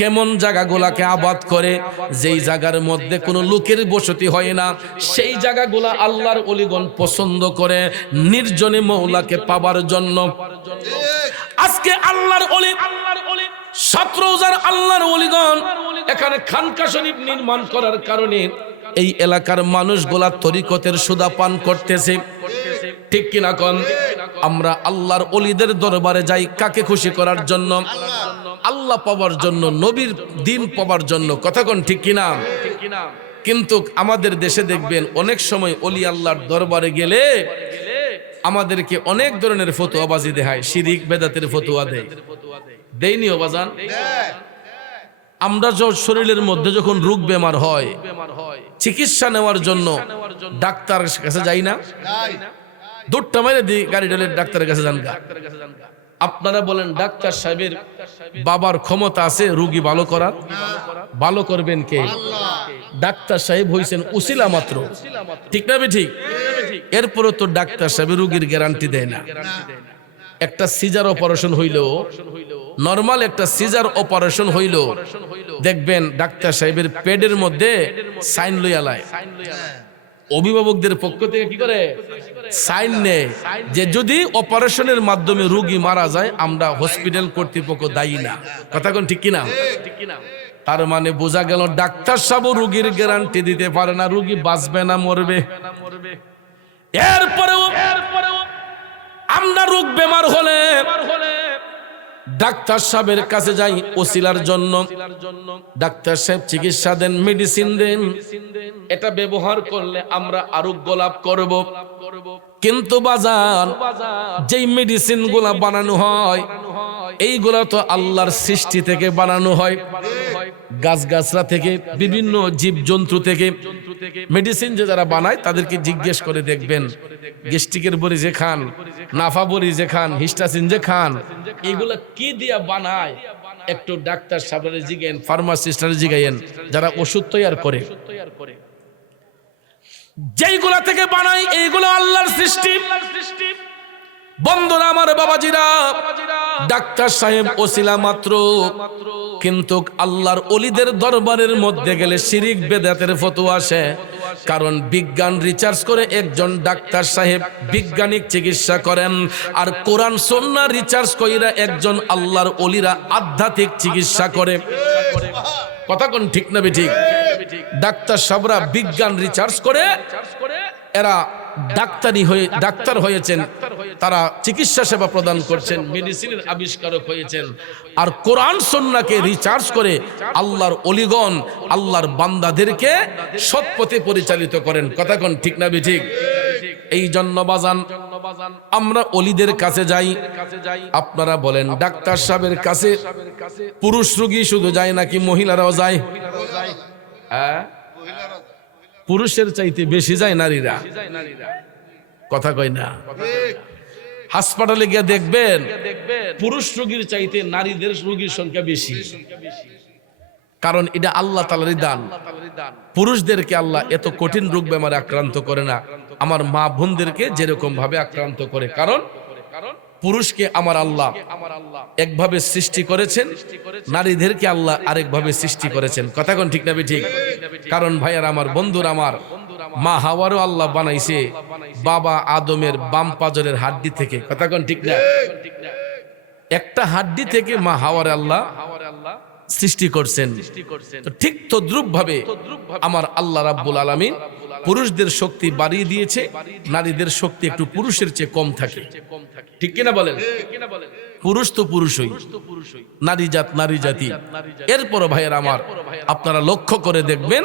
কেমন জায়গাগুলাকে আবাদ করে, যেই জায়গার মধ্যে কোনো লোকের বসতি হয় না, সেই জায়গাগুলা আল্লাহর ওলিগণ পছন্দ করে নির্জনে মওলাকে পাবার জন্য। আজকে আল্লাহর ওলি 17,000 আল্লাহর ওলিগণ এখানে খানকা শরীফ নির্মাণ করার কারণে এই এলাকার মানুষগুলা তরিকতের সুদা পান করতেছে। ঠিক কিনা কোন? আমরা আল্লাহর ওলিদের দরবারে যাই কাকে খুশি করার জন্য? আল্লাহ পাওয়ার জন্য, নবীর দিন পাওয়ার জন্য। কথা কোন ঠিক কিনা? কিন্তু আমাদের দেশে দেখবেন অনেক সময় ওলি আল্লাহর দরবারে গেলে আমাদেরকে অনেক ধরনের ফতোয়াবাজি দেখায়, শিরিক বেদাতের ফতোয়া দেয়। দেয়নি বাজান? আমরা শরীরের মধ্যে যখন রোগ বেমার হয়, চিকিৎসা নেওয়ার জন্য ডাক্তারের কাছে যাই না? দৌড়টা মেরে দিই গাড়ি ডেলে ডাক্তারের কাছে যান। আপনারা বলেন ডাক্তার সাহেবের বাবার ক্ষমতা আছে রোগী ভালো করার? ভালো করবেন কে? ডাক্তার সাহেব হইছেন উসিলা মাত্র। ঠিক না? ঠিক। এরপরও তো ডাক্তার সাহেব রোগীর গ্যারান্টি দেয় না। একটা সিজার অপারেশন হইল, নরমাল একটা সিজার অপারেশন হইল, দেখবেন ডাক্তার সাহেবের পেডের মধ্যে সাইন লইয়ালায়। অভিভাবকদের পক্ষ থেকে কি করে? সাইন নেয় যে যদি অপারেশনের মাধ্যমে রোগী মারা যায় আমরা হসপিটাল কর্তৃপক্ষ দায়ী না। কথা কোন ঠিক কিনা? তার মানে বোঝা গেল ডাক্তার সাহেব রোগীর গ্যারান্টি দিতে পারে না রোগী বাঁচবে না মরবে। এরপরেও আমরা রোগ বেমার হলে ডাক্তার সাহেবের কাছে যাই ওসিলার জন্য। ডাক্তার সাহেব চিকিৎসা দেন, মেডিসিন দেন, এটা ব্যবহার করলে আমরা আরোগ্য লাভ করব। কিন্তু বাজান, যেই মেডিসিন গুলা বানানো হয় এইগুলা তো আল্লাহর সৃষ্টি থেকে বানানো হয়, গাছগাছরা থেকে, বিভিন্ন জীবজন্তু থেকে। মেডিসিন যে যারা বানায় তাদেরকে জিজ্ঞেস করে দেখবেন, গ্যাস্ট্রিকের বড়ি যে খান, নাফা বড়ি যে খান, হিস্টাসিন যে খান, এগুলা কি দিয়া বানায় একটু ডাক্তার সাহেবের জিজ্ঞেন, ফার্মাসিস্টের জিজ্ঞেন, যারা ওষুধ তৈরি করে। যেইগুলা থেকে বানায় এইগুলো আল্লাহর সৃষ্টি। বন্ধুরা আমার, বাবাজিরা, ডাক্তার সাহেব ওসিলা মাত্র, কিন্তু আল্লাহর ওলিদের দরবারের মধ্যে গেলে শিরিক বেদাতের ফতোয়া আসে। কারণ বিজ্ঞান রিসার্চ করে একজন ডাক্তার সাহেব বিজ্ঞানিক চিকিৎসা করেন, আর কোরআন সুন্নাহ রিসার্চ কইরা একজন আল্লাহর ওলিরা আধ্যাত্মিক চিকিৎসা করে। কথা কোন ঠিক না? ঠিক। ডাক্তার সাহেবরা বিজ্ঞান রিসার্চ করে এরা ডাক্তার হয়েছেন, তারা চিকিৎসা সেবা প্রদান করছেন, মেডিসিনের আবিষ্কারক হয়েছেন। আর কোরআন সুন্নাহকে রিসার্চ করে আল্লাহর ওলিগণ আল্লাহর বান্দাদেরকে সৎ পথে পরিচালিত করেন। কথা কোন ঠিক না? ঠিক। এই জন্য বাজান আমরা ওলিদের কাছে যাই। আপনারা বলেন ডাক্তার সাহেবের কাছে পুরুষ রোগী শুধু যায় নাকি মহিলারাও যায়? হ্যাঁ, পুরুষের চাইতে বেশি যায় নারীরা। কথা কয় না? হাসপাতালে গিয়ে দেখবেন পুরুষ রোগীর চাইতে নারীদের রোগীর সংখ্যা বেশি। কারণ এটা আল্লাহ তাআলারই দান। পুরুষদেরকে আল্লাহ এত কঠিন রোগ বেমারে আক্রান্ত করে না, আমার মা বোনদেরকে যেরকম ভাবে আক্রান্ত করে। কারণ পুরুষকে আমার আল্লাহ একভাবে সৃষ্টি করেছেন, নারীদেরকে আল্লাহ আরেকভাবে সৃষ্টি করেছেন। কথা কোন ঠিক না? ঠিক। কারণ ভাইয়ার আমার, বন্ধুর আমার, মা হাওয়ারও আল্লাহ বানাইছে বাবা আদমের বাম পাজরের হাড্ডি থেকে, কথা কোন ঠিক না? একটা হাড্ডি থেকে মা হাওয়ার আল্লাহ সৃষ্টি করছেন। তো ঠিক তদ্রুপ ভাবে আমার আল্লাহ রাব্বুল আলামিন পুরুষদের শক্তি বাড়িয়ে দিয়েছে, নারীদের শক্তি একটু পুরুষের চেয়ে কম থাকে, ঠিক কিনা বলেন? পুরুষ তো পুরুষই, নারী জাত নারী জাতি। এরপর ভাইয়েরা আমার, আপনারা লক্ষ্য করে দেখবেন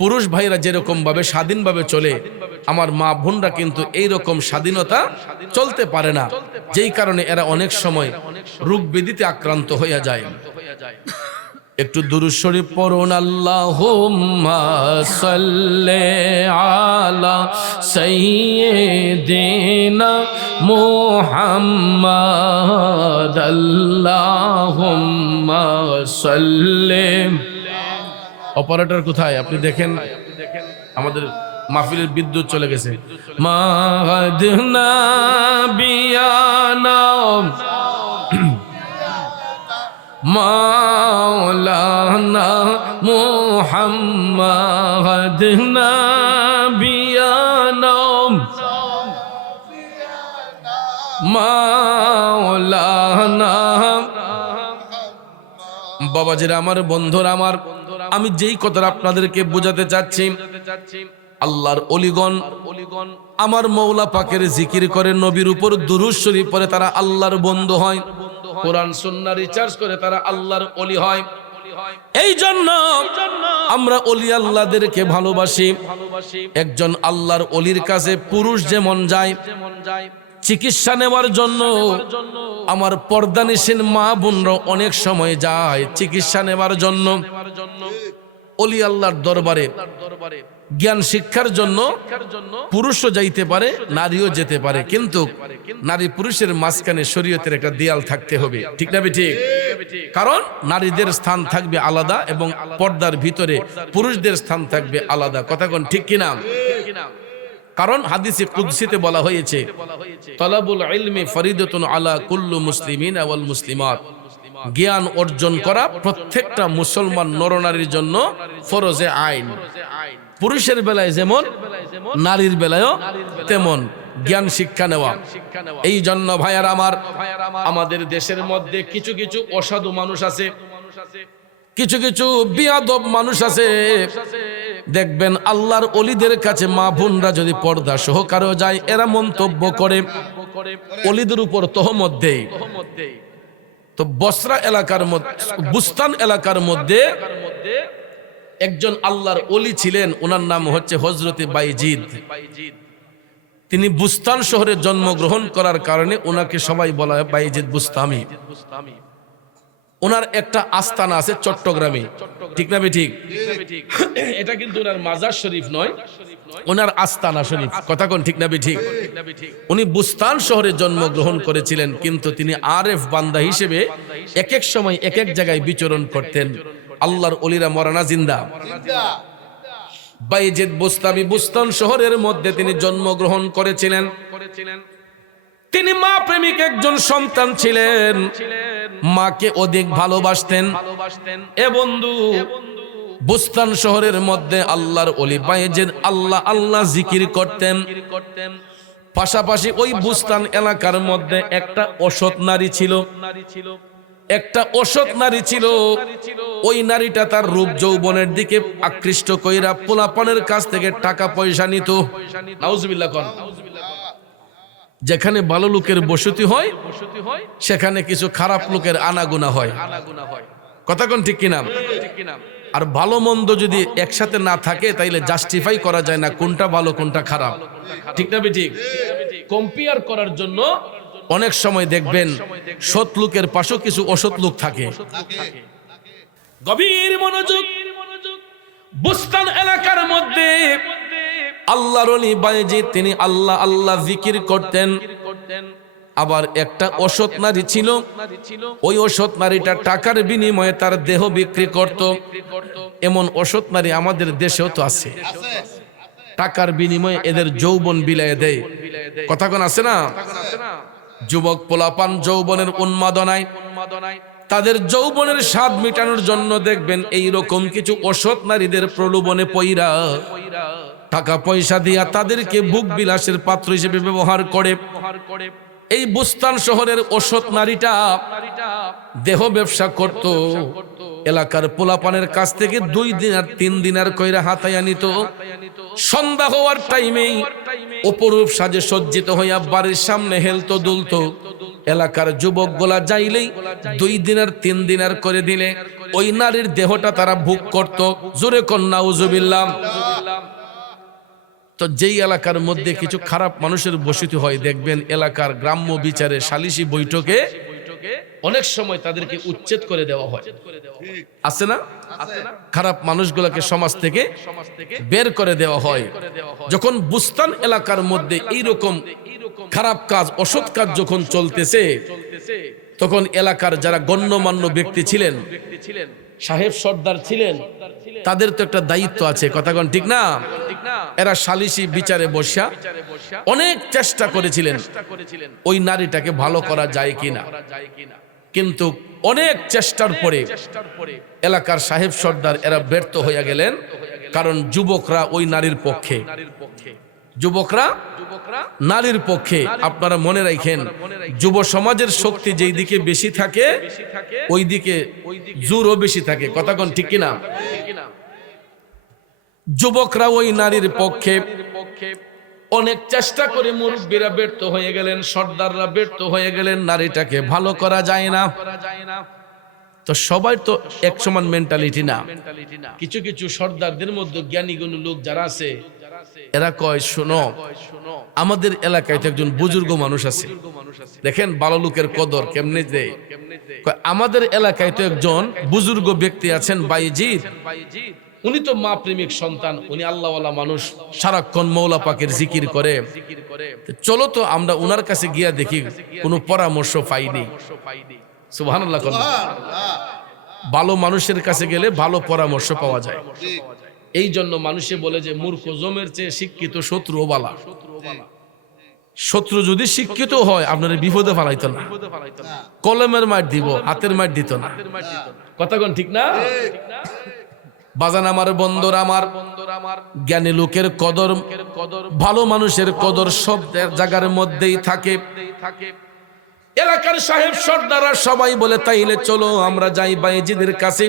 পুরুষ ভাইরা যেরকম ভাবে স্বাধীনভাবে চলে, আমার মা বোনরা কিন্তু এইরকম স্বাধীনতা চলতে পারে না, যেই কারণে এরা অনেক সময় রোগ ব্যাধিতে আক্রান্ত হয়ে যায়। একটু দুরূদ শরীফ পড়ুন। আল্লাহুম্মা সাল্লি আলা সাইয়্যিদিনা মুহাম্মাদ, আল্লাহুম্মা সাল্লি। অপারেটর কোথায় আপনি দেখেন, আমাদের মাহফিলের বিদ্যুৎ চলে গেছে। মাহাদনা বিয়ানা মাওলানা মুহাম্মদ নবিয়ানা মাওলানা। বাবাজিরা আমার, বন্ধুরা আমার, আমি যেই কথাটা আপনাদেরকে বোঝাতে চাচ্ছি, আল্লাহর ওলিগণ আমার মৌলা পাকের জিকির করে, নবীর উপর দুরূদ শরীফ পড়ে, তারা আল্লাহর বন্ধু হয়। কোরআন সুন্নাহ রিসার্চ করে তারা আল্লাহর ওলি হয়। এই জন্য আমরা ওলি আল্লাহদেরকে ভালোবাসি। একজন আল্লাহর ওলির কাছে পুরুষ যেমন যায় চিকিৎসা নেওয়ার জন্য, আমার পর্দানিসীন মা বোনরা অনেক সময় যায় চিকিৎসা নেওয়ার জন্য। ওলি আল্লাহর দরবারে জ্ঞান শিক্ষার জন্য পুরুষও যাইতে পারে, নারীও যেতে পারে, কিন্তু নারী পুরুষের মাঝখানে শরীয়তের একটা দেয়াল থাকতে হবে, ঠিক না ঠিক? কারণ নারীদের স্থান থাকবে আলাদা এবং পর্দার ভিতরে পুরুষদের স্থান থাকবে আলাদা, কথা কোন ঠিক কিনা? কারণ হাদিসে কুদসিতে বলা হয়েছে, তালাবুল ইলমি ফরিদাতুন আলা কুল্লু মুসলিমিন ওয়াল মুসলিমাত, জ্ঞান অর্জন করা প্রত্যেকটা মুসলমান নরনারীর জন্য ফরজে আইন। পুরুষের বেলায় যেমন, নারীর বেলায়ও তেমন জ্ঞান শিক্ষা নেওয়া। এই জন্য ভাইয়ার আমার, আমাদের দেশের মধ্যে কিছু কিছু অসাধু মানুষ আছে, কিছু কিছু বিয়াদব মানুষ আছে, দেখবেন আল্লাহর ওলিদের কাছে মা বোনরা যদি পর্দা সহকারেও যায়, এরা মন্তব্য করে ওলিদের উপর তহমত দেয়। তো বসরা এলাকার মধ্যে, বুস্তান এলাকার মধ্যে একজন আল্লাহর ওলি ছিলেন, ওনার নাম হচ্ছে হযরতে বাইজিদ। তিনি বুস্তান শহরে জন্মগ্রহণ করার কারণে ওনাকে সবাই বলা হয় বাইজিদ বুস্তামি। ওনার একটা আস্তানা আছে চট্টগ্রামে, ঠিক না ঠিক? এটা কিন্তু ওনার মাজার শরীফ নয়, ওনার আস্তানা শরীফ, কথা কোন ঠিক না ঠিক? উনি বুস্তান শহরে জন্মগ্রহণ করেছিলেন, কিন্তু তিনি আরেফ বান্দা হিসেবে এক এক সময় এক এক জায়গায় বিচরণ করতেন। আল্লাহর ওলিরা মরানা জিন্দা। বাইজিদ বুস্তামি বুস্তান শহরের মধ্যে তিনি জন্মগ্রহণ করেছিলেন। তিনি মা প্রেমিক একজন সন্তান ছিলেন, মাকে অধিক ভালোবাসতেন। এ বন্ধু, বুস্তান শহরের মধ্যে আল্লাহর ওলি বাইজিদ আল্লাহ আল্লাহ জিকির করতেন। পাশাপাশি ওই বুস্তান এলাকার মধ্যে একটা অসৎ নারী ছিল, একটা অসৎ নারী ছিল। ওই নারীটা তার রূপ যৌবনের দিকে আকৃষ্ট কইরা পোলাপানের কাছ থেকে টাকা পয়সা নিত। নাউজুবিল্লাহ কোন। যেখানে ভালো লোকের বসতি হয়, সেখানে কিছু খারাপ লোকের আনাগোনা হয়, কথা কোন ঠিক কিনা? আর ভালো মন্দ যদি একসাথে না থাকে, তাইলে জাস্টিফাই করা যায় না কোনটা ভালো কোনটা খারাপ, ঠিক না ঠিক? কম্পেয়ার করার জন্য অনেক সময় দেখবেন সৎ লোকের পাশেও কিছু অসৎ লোক থাকে। গভীর মনোযোগ। বুস্তান এলাকার মধ্যে আল্লাহর ওলি বাইজিদ তিনি আল্লাহ আল্লাহ জিকির করতেন। আবার একটা অসৎ নারী ছিল, ওই অসৎ নারীটা টাকার বিনিময়ে তার দেহ বিক্রি করত। এমন অসৎ নারী আমাদের দেশেও তো আছে, টাকার বিনিময়ে এদের যৌবন বিলায় দেয়, কথা কোন আছে না? যুবক পোলাপান যৌবনের উন্মাদনায়, তাদের যৌবনের স্বাদ মেটানোর জন্য দেখবেন এই রকম কিছু অসৎ নারীদের প্রলোভনে পইরা টাকা পয়সা দিয়া তাদেরকে ভোগ বিলাসের পাত্র হিসেবে ব্যবহার করে। এই বুস্তান শহরের অসৎ নারীটা দেহ ব্যবসা করত, এলাকার পোলাপানের কাছ থেকে 2 দিনার 3 দিনার কইরা হাতাইয়া নিত। সন্ধ্যা হওয়ার টাইমেই অপরূপ সাজে সজ্জিত হইয়া বাড়ির সামনে হেলতো দুলতো। এলাকার যুবকগুলা যাইলেই 2 দিনার 3 দিনার করে দিলে ওই নারীর দেহটা তারা ভোগ করত। জোরে কন্যা উজুবিল্লাহ। তো যেই এলাকার মধ্যে কিছু খারাপ মানুষের বসতি হয়, দেখবেন এলাকার গ্রাম্য বিচারে সালিশি বৈঠকে অনেক সময় তাদেরকে উচ্ছেদ করে দেওয়া হয়, আছে না? খারাপ মানুষগুলোকে সমাজ থেকে বের করে দেওয়া হয়। যখন বুস্তান এলাকার মধ্যে এইরকম খারাপ কাজ, অসৎ কাজ যখন চলতেছে, তখন এলাকার যারা গণ্যমান্য ব্যক্তি ছিলেন, সাহেব সর্দার ছিলেন, তাদের তো একটা দায়িত্ব আছে, কথাগণ ঠিক না? এরা সালিশি বিচারে বসা অনেক চেষ্টা করেছিলেন ওই নারীটাকে ভালো করা যায় কিনা, কিন্তু অনেক চেষ্টার পরে এলাকার সাহেব সর্দার এরা ব্যর্থ হইয়া গেলেন। কারণ যুবকরা ওই নারীর পক্ষে, যুবকরা নারীর পক্ষে। আপনারা মনে রাখেন, যুব সমাজের শক্তি যেই দিকে বেশি থাকে ওই দিকে জোরও বেশি থাকে, কথাগণ ঠিক কিনা? যুবকরা ওই নারীর পক্ষে অনেক চেষ্টা করে মুরব্বীরা ব্যর্থ হয়ে গেলেন, সর্দাররা ব্যর্থ হয়ে গেলেন, নারীটাকে ভালো করা যায় না। তো সবাই তো এক সমান মেন্টালিটি না। কিছু কিছু সর্দারদের মধ্যে জ্ঞানী গুণী লোক যারা আছে, এরা কয় শোনো, আমাদের এলাকায় তো একজন বুজুর্গ মানুষ আছে, দেখেন ভালো লোকের কদর কেমনে দেয়। আমাদের এলাকায় তো একজন বুজুর্গ ব্যক্তি আছেন বাইজিদ, উনি তো মা প্রেমিক সন্তান, উনি আল্লাহওয়ালা মানুষ, সারাক্ষণ মৌলা পাকের জিকির করে। চলো তো আমরা উনার কাছে গিয়া দেখি, কোনো পরামর্শ পাইনি। সুবহানাল্লাহ। ভালো মানুষের কাছে গেলে ভালো পরামর্শ পাওয়া যায়। এই জন্য মানুষে বলে যে মূর্খ জমের চেয়ে শিক্ষিত শত্রু বালা। শত্রু যদি শিক্ষিত হয় আপনার বিপদে ফেলাইত না, কলমের মার দিব, হাতের মার দিত না, কথাগণ ঠিক না? বাজান আমার বন্ধুরা, আমার জ্ঞানী লোকের কদর, ভালো মানুষের কদর সব জায়গার মধ্যেই থাকে। এলাকার সাহেব সর্দাররা সবাই বলে তাইলে চলো আমরা যাই বাইজিদের কাছে,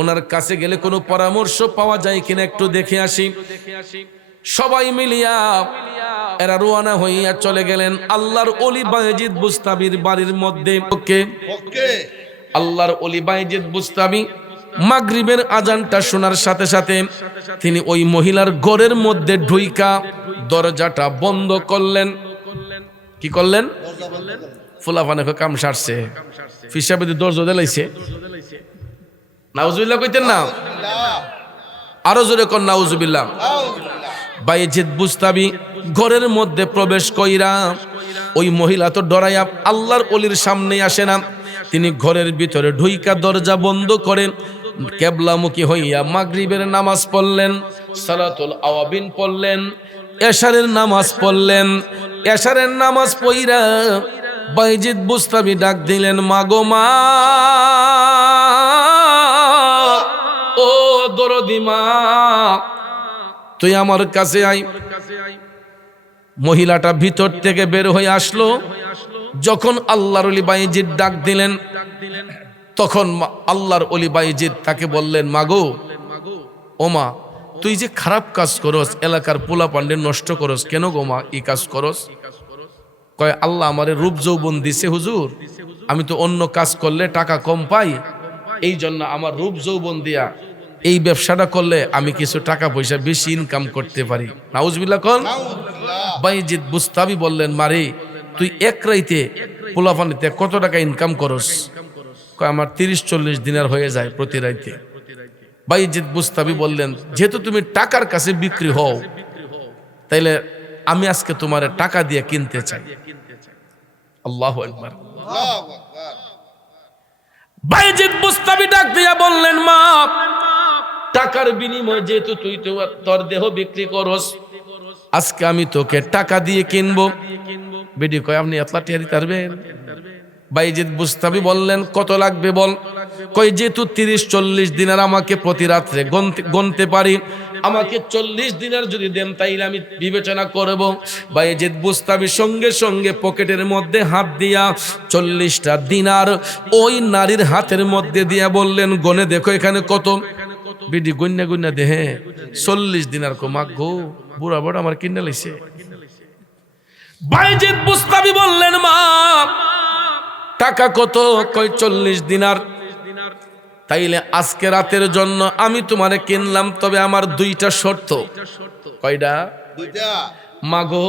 ওনার কাছে গেলে কোনো পরামর্শ পাওয়া যায় কিনা একটু দেখে আসি। সবাই মিলিয়া এরা রওনা হইয়া চলে গেলেন আল্লাহর ওলি বাইজিদ বুস্তামির বাড়ির মধ্যে। আল্লাহর ওলি বাইজিদ বুস্তামি মাগরিবের আজানটা শোনার সাথে সাথে তিনি ওই মহিলার ঘরের মধ্যে ঢুইকা দরজাটা বন্ধ করলেন। কি করলেন? ফুলাফানে কাম সারছে, ফিসাবে দরজা দিলাইছে। নাউজুবিল্লাহ কইতেন না? আরো জোরে কোন নাউজুবিল্লাহ। বাইজিদ বুস্তামি ঘরের মধ্যে প্রবেশ কইরা, ওই মহিলা তো ডরাইয়া আল্লাহর ওলির সামনে আসে না, তিনি ঘরের ভিতরে ঢুইকা দরজা বন্ধ করেন, কেবলামুখী হইয়া মাগরিবের নামাজ পড়লেন, সালাতুল আওয়াবিন পড়লেন, এশারের নামাজ পড়লেন। এশারের নামাজ পড়িরা বাইজিদ বুস্তামি ডাক দিলেন, মাগো মা, ও দরদি মা, তুই আমার কাছে আই। মহিলাটা ভিতর থেকে বের হয়ে আসলো। যখন আল্লাহর ওলি বাইজিদ ডাক দিলেন, তখন আল্লাহর ওলি বাইজিদ তাকে বললেন, মাগো, ও মা, তুই যে খারাপ কাজ করস, এলাকার পোলা পান্ডে নষ্ট করস, কেন গো মা এই কাজ করস? কয়, আল্লাহ আমারে রূপ যৌবন দিছে হুজুর, আমি তো অন্য কাজ করলে টাকা কম পাই, এই জন্য আমার রূপ যৌবন দিয়া এই ব্যবসাটা করলে আমি কিছু টাকা পয়সা বেশি ইনকাম করতে পারি। নাউজুবিল্লাহ কোন? বাইজিদ বুস্তামি বললেন, মারে তুই এক রাইতে পোলাপানিতে কত টাকা ইনকাম করস? কয়, আমার 30-40 দিনার হয়ে যায় প্রতি রাইতে। বাইজিদ বুস্তামি বললেন, যেহেতু তুমি টাকার কাছে বিক্রি হও, তাইলে আমি আজকে তোমার টাকা দিয়ে কিনতে চাই। আল্লাহু আকবার। বাইজিদ বুস্তামি ডাক দিয়া বললেন, মা, টাকার বিনিময়ে যেহেতু তুই তোর দেহ বিক্রি করস, আজকে আমি তোকে টাকা দিয়ে কিনবো। বেডি কয়, আপনি এতলা টিয়ারি পারবেন? বাইজিদ বুস্তামি বললেন, কত লাগবে বল? কই যেহেতু 30-40 দিনের আমাকে প্রতি রাত্রে গণতে পারি, আমাকে 40 দিনের যদি দেন তাইলে আমি বিবেচনা করব। বায়েজিদ বুস্তামি সঙ্গে সঙ্গে পকেটের মধ্যে হাত দিয়া 40টা দিনার ওই নারীর হাতের মধ্যে দিয়া বললেন, গনে দেখো এখানে কত। বিডি গন্যা গন্যা দেহে 40 দিনার কো মাগ গো, বুড়া বড় আমার কিনে লাইছে। বায়েজিদ বুস্তামি বললেন, মা টাকা কত? কই 40 দিনার। তাইলে আজকে রাতের জন্য আমি তোমারে কিনলাম, তবে আমার 2টা শর্ত। কয়টা? 2টা। মাগো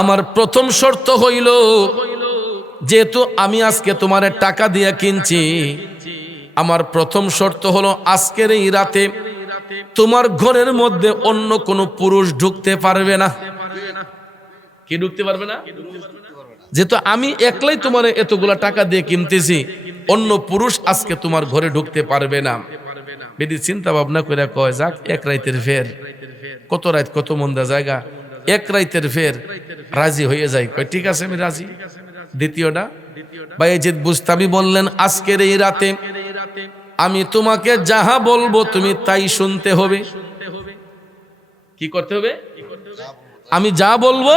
আমার প্রথম শর্ত হইল, যেহেতু আমি আজকে তোমারে টাকা দিয়ে কিনছি, আমার প্রথম শর্ত হলো আজকের এই রাতে তোমার ঘরের মধ্যে অন্য কোনো পুরুষ ঢুকতে পারবে না। কি ঢুকতে পারবে না? যেহেতু আমি একলাই তোমার এতগুলা টাকা দিয়ে কিনতেছি, অন্য পুরুষ আজকে তোমার ঘরে ঢুকতে পারবে না। বেদি চিন্তা ভাবনা করে কয়, যাক এক রাইতের ফের, কত রাত কত মন্দা জায়গা, এক রাইতের ফের রাজি হয়ে যায়। কয় ঠিক আছে আমি রাজি। দ্বিতীয়টা, বায়েজিদ বুস্তামি বললেন, আজকের এই রাতে আমি তোমাকে যাহা বলবো তুমি তাই শুনতে হবে। কি করতে হবে? আমি যা বলবো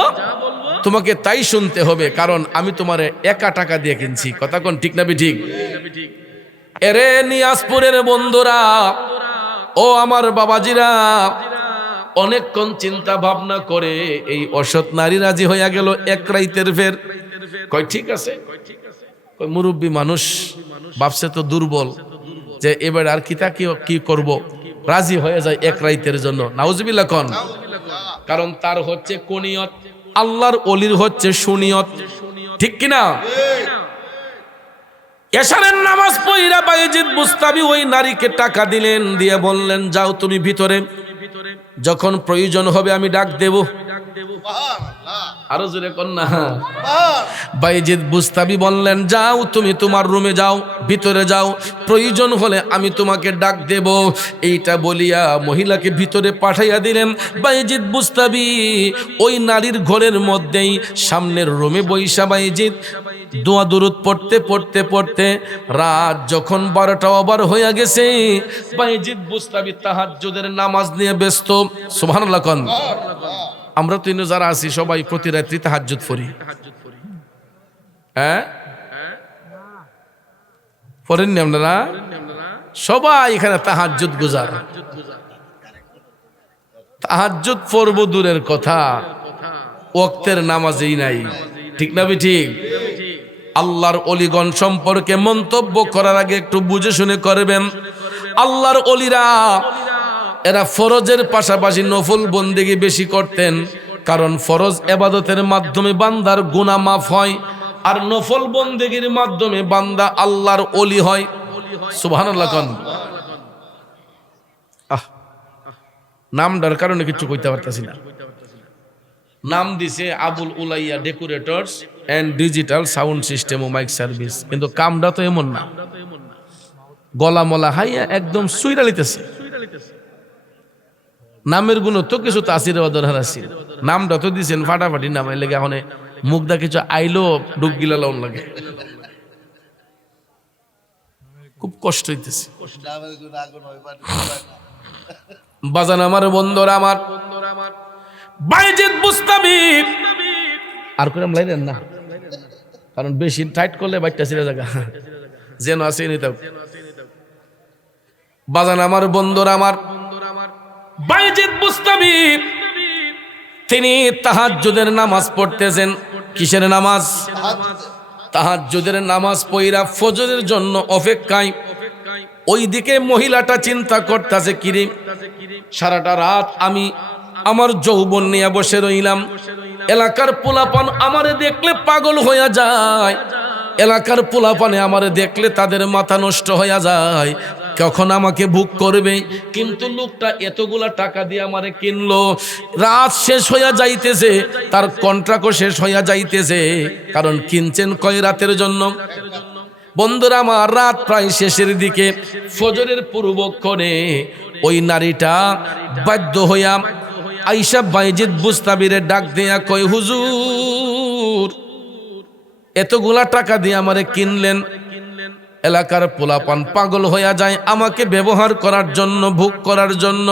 তোমাকে তাই শুনতে হবে, কারণ আমি তোমার একা টাকা দিয়ে কিনছি। কথা কোন ঠিক না ঠিক? এরে নিয়াজপুরের বন্ধুরা, ও আমার বাবাজিরা, অনেকক্ষণ চিন্তা ভাবনা করে এই অসৎ নারী রাজি হইয়া গেল এক রাইতের ফের। কয় ঠিক আছে। কয় মুরব্বী মানুষ, ভাবছে তো দুর্বল, যে এবার আর কি করব, রাজি হয়ে যায় এক রাইতের জন্য। নাউজুবিল্লাহ কোন। কারণ তার হচ্ছে কোনিয়ত, আল্লাহর ওলির হচ্ছে সুনিয়ত। ঠিক কিনা? এশারের নামাজ পড়া বায়েজিদ বুস্তামি ওই নারীকে টাকা দিলেন, দিয়ে বললেন, যাও তুমি ভিতরে, যখন প্রয়োজন হবে আমি ডাক দেব। আরো জোরে কন্যা। বায়েজিদ বুস্তামি বললেন, যাও তুমি তোমার রুমে যাও, ভিতরে যাও, প্রয়োজন হলে আমি তোমাকে ডাক দেব। এইটা বলিয়া মহিলাকে ভিতরে পাঠাইয়া দিলেন। বায়েজিদ বুস্তামি ওই নারীর ঘরের মধ্যেই সামনের রুমে বৈশা বায়েজিদ দোয়া দুরুদ পড়তে পড়তে পড়তে রাত যখন 12টা ওভার হইয়া গেছে, বায়েজিদ বুস্তামি তাহাজ্জুদের নামাজ নিয়ে ব্যস্ত। সুবহানাল্লাহ কোন। আমরা তো যারা আছি সবাই প্রতি রাত্রি তাহাজ্জুদ পড়ি। হ্যাঁ পড়েননি আপনারা? সবাই এখানে তাহাজ্জুদ গুজার। তাহাজ্জুদ পড়ব দূরের কথা, ওয়াক্তের নামাজই নাই। ঠিক না ঠিক? আল্লাহর ওলিগণ সম্পর্কে মন্তব্য করার আগে একটু বুঝে শুনে করবেন। আল্লাহর ওলিরা এরা ফরজের পাশাপাশি নফল বন্দেগী বেশি করতেন, কারণ ফরজ ইবাদতের মাধ্যমে বান্দার গুনাহ মাফ হয়, আর নফল বন্দেগীর মাধ্যমে বান্দা আল্লাহর ওলি হয়। সুবহানাল্লাহ কোন। নামটার কারণে কিছু কইতে পারতাছি না। নাম দিছে Abul Ulaiya decorators and digital sound system ও মাইক সার্ভিস, কিন্তু কামটা তো এমন না। গলা মলা হাইয়া একদম সুইরা লিতেছে। নামের গুণ তো কিছু তাসির দরকার আছে। নামটা তো দিছেন ফাটাফাটি নাম, এর লাগে এখন মুখদা কিছু আইলো ডুব গিলা লাউন লাগে, খুব কষ্ট হইতেছে। বাজান আমার বন্ধুরা, আমার বায়েজিদ বুস্তামি আর কোন লাইলেন না, কারণ বেশি টাইট করলে বাইকটা ছিঁড়ে জায়গা যেন আছে নিতে। বাজান আমার বন্ধুরা, আমার বায়েজিদ বুস্তামি তিনি তাহাজ্জুদের নামাজ পড়তেছেন। কিসের নামাজ? তাহাজ্জুদের নামাজ পড়া ফজরের জন্য অপেক্ষায়। ওইদিকে মহিলাটা চিন্তা করতেছে, কিরে সারাটা রাত আমি আমার যৌবন নিয়ে বসে রইলাম, এলাকার পোলাপান আমারে দেখলে পাগল হইয়া যায়, এলাকার পোলাপানে আমারে দেখলে তাদের মাথা নষ্ট হইয়া যায়, কখন আমাকে বুক করবে। কিন্তু লোকটা এতগুলা টাকা দিয়ে আমারে কিনলো, রাত শেষ হইয়া যাইতেছে, তার কন্ট্রাক্টও শেষ হইয়া যাইতেছে, কারণ কিনছেন কয় রাতের জন্য। বন্ধুরা আমার, রাত প্রায় শেষের দিকে, ফজরের পূর্বক্ষণে ওই নারীটা বাধ্য হইয়া আইসা বায়েজিদ বুস্তামিরে ডাক দিয়া কয়, হুজুর এতগুলা টাকা দিয়ে আমারে কিনলেন, এলাকার পোলাপান পাগল হইয়া যায় আমাকে ব্যবহার করার জন্য, ভোগ করার জন্য।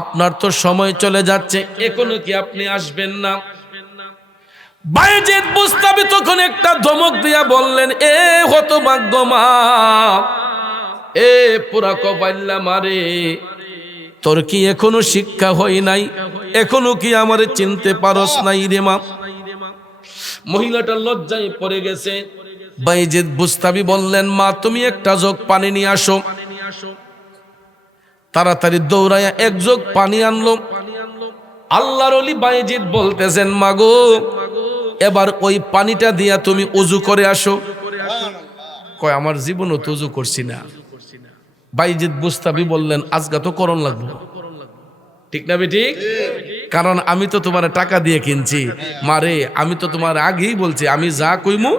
আপনার তো সময় চলে যাচ্ছে, এখনো কি আপনি আসবেন না? বায়েজিদ বুস্তামি তখন একটা ধমক দিয়া বললেন, এ হতভাগ্য মা, এ পুরা কপাল্লা মারে, তোর কি এখনো শিক্ষা হয় নাই? এখনো কি আমারে চিনতে পারস নাই রে মা? মহিলাটা লজ্জায় পড়ে গেছে। বায়েজিদ বুস্তামি বললেন, মা তুমি একটা জগ পানি নিয়ে আসো। তাড়াতাড়ি দৌড়াইয়া এক জগ পানি আনলো। আল্লাহর ওলি বায়েজিদ বলতেছেন, মাগো এবার ওই পানিটা দিয়া তুমি ওযু করে আসো। কয় আমার জীবনও তো ওযু করছি না। বায়েজিদ বুস্তামি বললেন, আজকে তো করণ লাগবে, ঠিক না বেঠিক? কারণ আমি তো তোমার টাকা দিয়ে কিনছি মারে, আমি তো তোমার আগেই বলছি আমি যা কইমু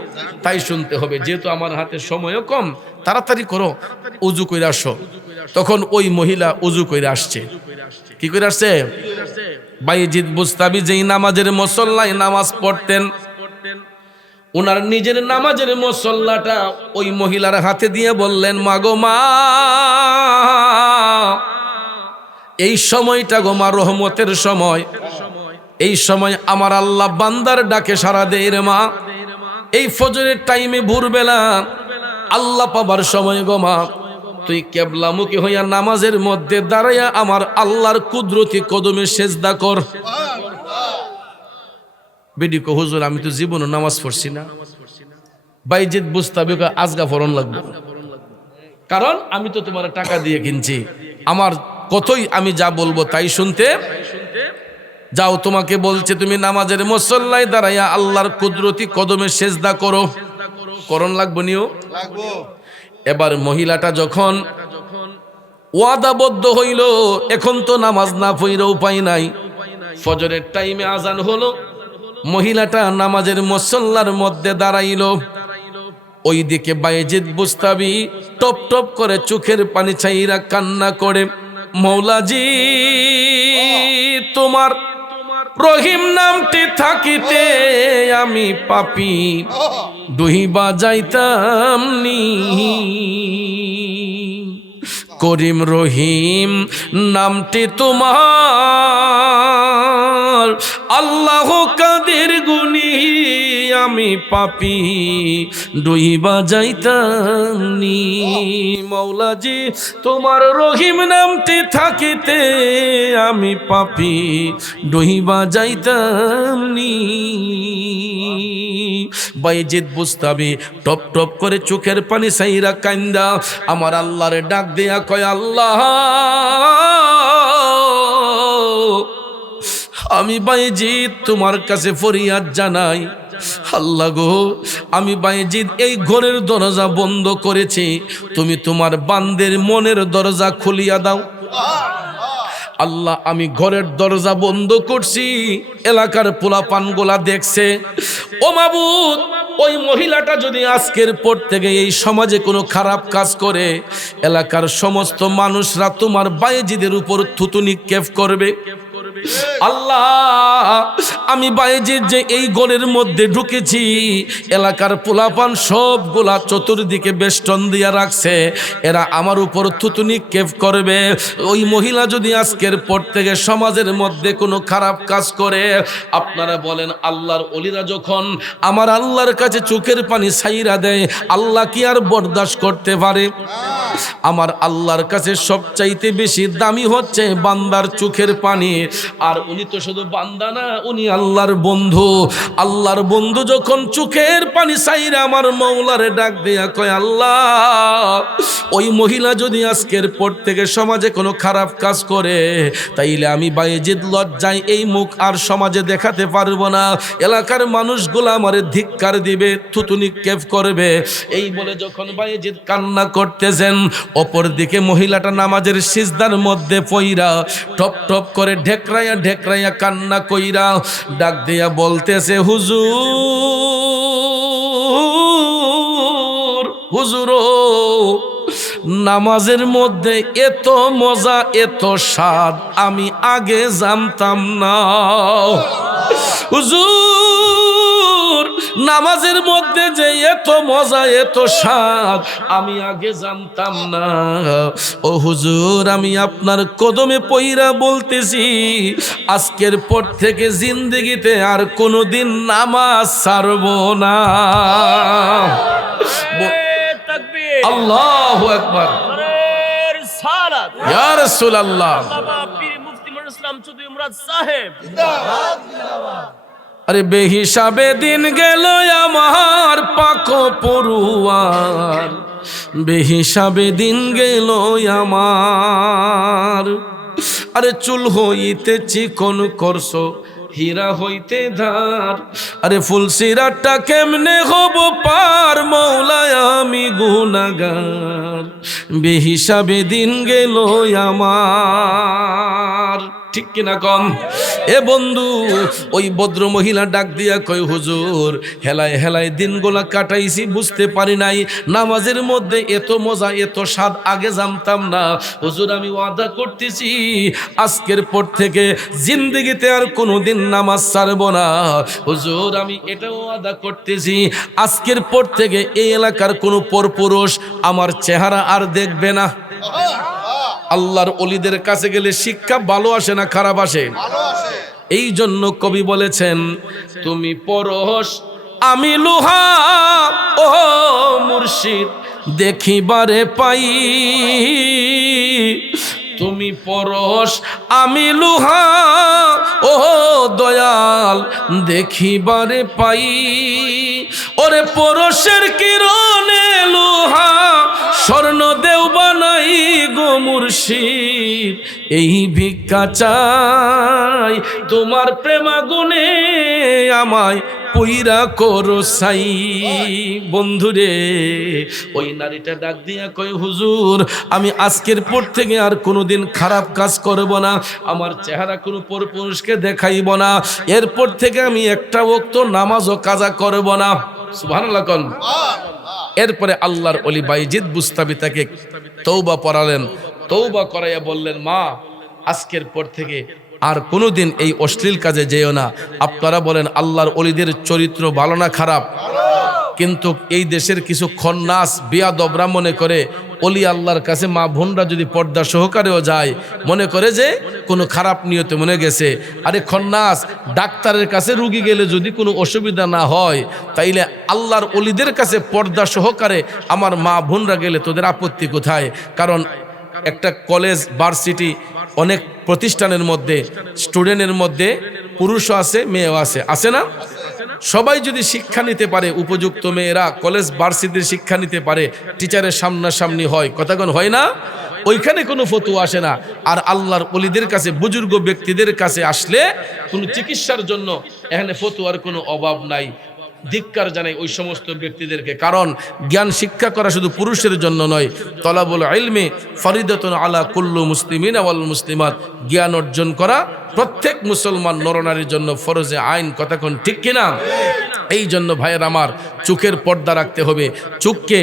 তাই শুনতে হবে, যেহেতু আমার হাতে সময়ও কম, তাড়াতাড়ি করো, ওযু কইরা আসো। তখন ওই মহিলা ওযু কইরা আসছে। কি কইরা আসছে? বায়েজিদ বুস্তামি যেই নামাজের মুসল্লায় নামাজ পড়তেন, ওনার নিজের নামাজের মুসল্লাটা ওই মহিলার হাতে দিয়ে বললেন, মাগো মা, এই সময়টা গো মা রহমতের সময়, এই সময় আমার আল্লাহ বান্দার ডাকে সাড়া দেয় রে মা। এই ফজরের টাইমে ভোরবেলা আল্লাহ পাবার সময় গো মা, তুই কেবলামুখী হইয়া নামাজের মধ্যে দাঁড়াইয়া আমার আল্লাহর কুদরতি কদমে সেজদা কর। বেডি কো হুজুর আমি তো জীবনে নামাজ পড়ছি না। বায়েজিদ বুস্তামি কয় আজগা ফরন লাগবে, কারণ আমি তো তোমার টাকা দিয়ে কিনছি, আমার কতই আমি যা বলবো তাই শুনতে। যাও, তোমাকে বলছে তুমি নামাজের মুসল্লায় দাঁড়াইয়া আল্লাহর কুদরতি কদমে সেজদা করো। করণ লাগবে নিও। এবার মহিলাটা যখন ওয়াদাবদ্ধ হইল, এখন তো নামাজ না পড়িলে উপায় নাই, ফজরের টাইমে আজান হলো, মহিলাটা নামাজের মুসল্লার মধ্যে দাঁড়াইল। ওইদিকে বায়েজিদ বুস্তামি টপ টপ করে চোখের পানি ছাইরা কান্না করে, মৌলাজি তোমার রহিম নামটি থাকিতে আমি পাপী ডুহিবা যাইতাম নি, করিম রহিম নামটি তোমার আল্লাহ কাদের গুনি আমি পাপী ডুইবা যাইতাম নি। মৌলাজি তোমার রহিম নামটি থাকিতে আমি পাপী ডুইবা যাইতাম নি। বায়েজিদ বুস্তামি টপ টপ করে চোখের পানি সাইরা কান্দা আমার আল্লাহরে ডাক দেয়া কয়, আল্লাহ আমি বায়েজিদ তোমার কাছে ফরিয়াদ জানাই, আল্লাহ গো আমি বায়েজিদ এই ঘরের দরজা বন্ধ করেছি, তুমি তোমার বান্দের মনের দরজা খুলিয়া দাও। আল্লাহ আমি ঘরের দরজা বন্ধ করছি, এলাকার পোলাপানগুলা দেখছে। ও মাবুদ, ওই মহিলাটা যদি আজকের পর থেকে এই সমাজে কোনো খারাপ কাজ করে, এলাকার সমস্ত মানুষরা তোমার বায়েজিদের উপর থুতু নিক্ষেপ করবে। আল্লাহ আমি বায়েজিদ যে এই ঘরের মধ্যে ঢুকেছি, এলাকার পোলাপান সবগুলা চতুর্দিকে বেষ্টন দিয়া রাখছে, এরা আমার উপর থুতু নিক্ষেপ করবে। ওই মহিলা যদি আজকের পর থেকে সমাজের মধ্যে কোনো খারাপ কাজ করে, আপনারা বলেন আল্লাহর ওলিরা যখন আমার আল্লাহর কাছে চোখের পানি ছাইরা দেয়, আল্লাহ কি আর বরদাস্ত করতে পারে? আমার আল্লাহর কাছে সবচাইতে বেশি দামি হচ্ছে বান্দার চোখের পানি। আর উনি তো শুধু বান্দা না, উনি আল্লাহর বন্ধু। আল্লাহর বন্ধু যখন চোখের পানি ছাইরা আমার মওলারে ডাক দেয়া কয়, আল্লাহ ওই মহিলা যদি আজকের পর থেকে সমাজে কোনো খারাপ কাজ করে, তাইলে আমি বায়েজিদ লজ্জায় এই মুখ আর সমাজে দেখাতে পারবো না, এলাকার মানুষগুলো আমারে ধিক্কার দিবে, থুতু নিক্ষেপ করবে। এই বলে যখন বায়েজিদ কান্না করতেছেন, অপর দিকে মহিলাটা নামাজের সিজদার মধ্যে পইরা টপ টপ করে ঢেকরাইয়া ঢেকরাইয়া কান্না কইরা ডাক দিয়া বলতেছে, হুজুর হুজুর, নামাজের মধ্যে এত মজা এত স্বাদ আমি আগে জানতাম না। হুজুর নামাজের মধ্যে যে এত মজা এত স্বাদ আমি আগে জানতাম না। ও হুজুর, আমি আপনার কদমে পইরা বলতেছি, আজকের পর থেকে জিন্দেগিতে আর কোনোদিন নামাজ ছাড়ব না। আল্লাহু আকবার, ইয়া রাসূলুল্লাহ। আরে বেহিসাবে দিন গেল আমার পাক পড়ুয়ার, বেহিসাবে দিন গেল আমার। আরে চুল হইতে চিকন করছো, হীরা হইতে ধার, আরে ফুলসিরাটা কেমনে হব পার, মৌলায় আমি গুনাহগার, বেহিসাবে দিন গেল আমার। ঠিক কিনা কম? এ বন্ধু, ওই ভদ্র মহিলা ডাক দিয়া কই, হুজুর হেলায় হেলায় দিনগুলা কাটাইছি, বুঝতে পারি নাই নামাজের মধ্যে এত মজা এত স্বাদ আগে জানতাম না। হুজুর, আমি ওয়াদা করতেছি আজকের পর থেকে জিন্দেগিতে আর কোনোদিন নামাজ ছাড়ব না। হুজুর, আমি এটাও ওয়াদা করতেছি আজকের পর থেকে এই এলাকার কোনো পরপুরুষ আমার চেহারা আর দেখবে না। আল্লাহর ওলিদের কাছে গেলে শিক্ষা ভালো আসে না খারাপ আসে? এই জন্য কবি বলেছেন, তুমি পরশ আমি লোহা, ও মুর্শিদ দেখিবারে পাই, তুমি পরশ আমি লোহা, ও দয়াল দেখিবারে পাই। ওরে পরশের কিরণে লোহা স্বর্ণ দেও বানাই গো মুর্শিদ, এই ভিক্ষা চাই তোমার প্রেমাগুনে আমায় পইরা করো সাই। বন্ধুরে, ওই নারীটা ডাক দিয়া কই, হুজুর আমি আজকের পর থেকে আর কোনোদিন খারাপ কাজ করব না, আমার চেহারা কোনো পরপুরুষকে দেখাইব না, এরপর থেকে আমি একটা ওয়াক্ত নামাজও কাজা করব না। সুবহানাল্লাহ কোন? এরপরে আল্লাহর ওলি বাইজিদ বুস্তামি তাকে তওবা পড়ালেন, তওবা করাইয়া বললেন, মা আজকের পর থেকে আর কোনোদিন এই অশ্লীল কাজে যেও না। আপনারা বলেন আল্লাহর ওলিদের চরিত্র ভালো না খারাপ? কিন্তু এই দেশের কিছু খন্নাস বিয়াদবরা মনে করে ওলি আল্লাহর কাছে মা বোনরা যদি পর্দা সহকারেও যায় মনে করে যে কোনো খারাপ নিয়তে মনে গেছে। আরে খন্নাস, ডাক্তারের কাছে রুগী গেলে যদি কোনো অসুবিধা না হয়, তাইলে আল্লাহর ওলিদের কাছে পর্দা সহকারে আমার মা বোনরা গেলে তোদের আপত্তি কোথায়? কারণ একটা কলেজ ভার্সিটি অনেক প্রতিষ্ঠানের মধ্যে স্টুডেন্টের মধ্যে পুরুষও আছে মেয়েও আছে, আছে না? সবাই যদি শিক্ষা নিতে পারে, উপযুক্ত মেয়েরা কলেজ ভার্সিটির শিক্ষা নিতে পারে, টিচারের সামনাসামনি হয়, কথাগণ হয় না? ওইখানে কোনো ফতোয়া আসে না। আর আল্লাহর ওলিদের কাছে, বুজুর্গ ব্যক্তিদের কাছে আসলে কোনো চিকিৎসার জন্য এখানে ফতোয়ার কোনো অভাব নাই। ধিক্কার জানাই ওই সমস্ত ব্যক্তিদেরকে, কারণ জ্ঞান শিক্ষা করা শুধু পুরুষের জন্য নয়, তলাবুল ইলমি ফরিদাতুন আলা কুল্লু মুসলিমিন ওয়াল মুসলিমাত, জ্ঞান অর্জন করা প্রত্যেক মুসলমান নরনারীর জন্য ফরজে আইন। কথা কোন ঠিক কিনা? এই জন্য ভাইয়ের আমার, চোখের পর্দা রাখতে হবে, চোখকে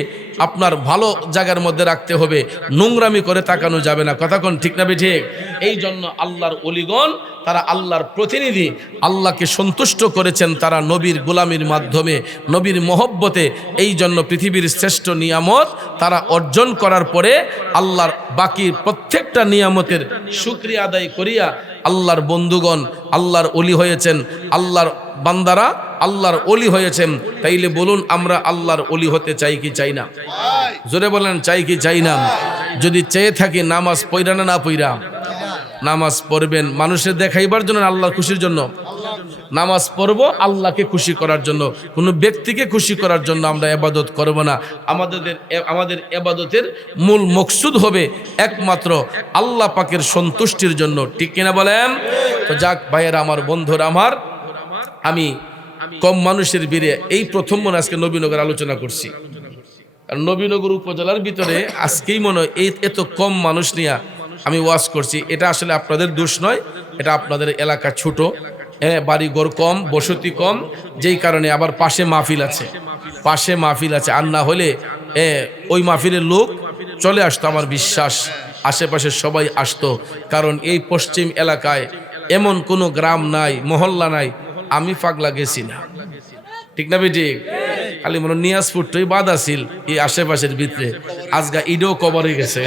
আপনার ভালো জায়গার মধ্যে রাখতে হবে, নোংরামি করে তাকানো যাবে না। কথা কোন ঠিক না ঠিক? এই জন্য আল্লাহর ওলিগণ তারা আল্লাহর প্রতিনিধি, আল্লাহকে সন্তুষ্ট করেছেন তারা নবীর গোলামির মাধ্যমে, নবীর মহব্বতে। এই জন্য পৃথিবীর শ্রেষ্ঠ নিয়ামত তারা অর্জন করার পরে আল্লাহর বাকি প্রত্যেকটা নিয়ামতের শুকরিয়া আদায় করিয়া আল্লাহর বন্ধুগণ আল্লাহর ওলি হয়েছেন, আল্লাহর বান্দারা আল্লাহর ওলি হয়েছেন। তাইলে বলুন, আমরা আল্লাহর ওলি হতে চাই কি চাই না? জোরে বলেন, চাই কি চাই না? যদি চেয়ে থাকি, নামাজ পড়া না না পড়া? নামাজ পড়বেন মানুষের দেখাইবার জন্য, আল্লাহর খুশির জন্য? নামাজ পড়ব আল্লাহকে খুশি করার জন্য, কোনো ব্যক্তিকে খুশি করার জন্য আমরা ইবাদত করব না। আমাদের ইবাদতের মূল মকসুদ হবে একমাত্র আল্লাহ পাকের সন্তুষ্টির জন্য। ঠিক কিনা বলেন? তো যাক ভাইয়েরা আমার, বন্ধুরা আমার, আমি কম মানুষের ভিড়ে এই প্রথম মনে আজকে নবীনগর আলোচনা করছি। আর নবীনগর উপজেলার ভিতরে আজকেই মনে হয় এত কম মানুষ নিয়ে আমি ওয়াজ করছি। এটা আসলে আপনাদের দোষ নয়, এটা আপনাদের এলাকা ছোট, বাড়ি ঘর কম, বসতি কম, যেই কারণে। আবার পাশে মাহফিল আছে, পাশে মাহফিল আছে, আর না হলে ওই মাহফিলের লোক চলে আসতো, আমার বিশ্বাস আশেপাশে সবাই আসতো। কারণ এই পশ্চিম এলাকায় এমন কোনো গ্রাম নাই, মহল্লা নাই আমি পাগলা গেছি না। ঠিক না বেটি? খালি মনে নিয়াজপুরটাই বাদ আছিল এই আশেপাশের ভিতরে, আজগা ইডও কভার হয়ে গেছে,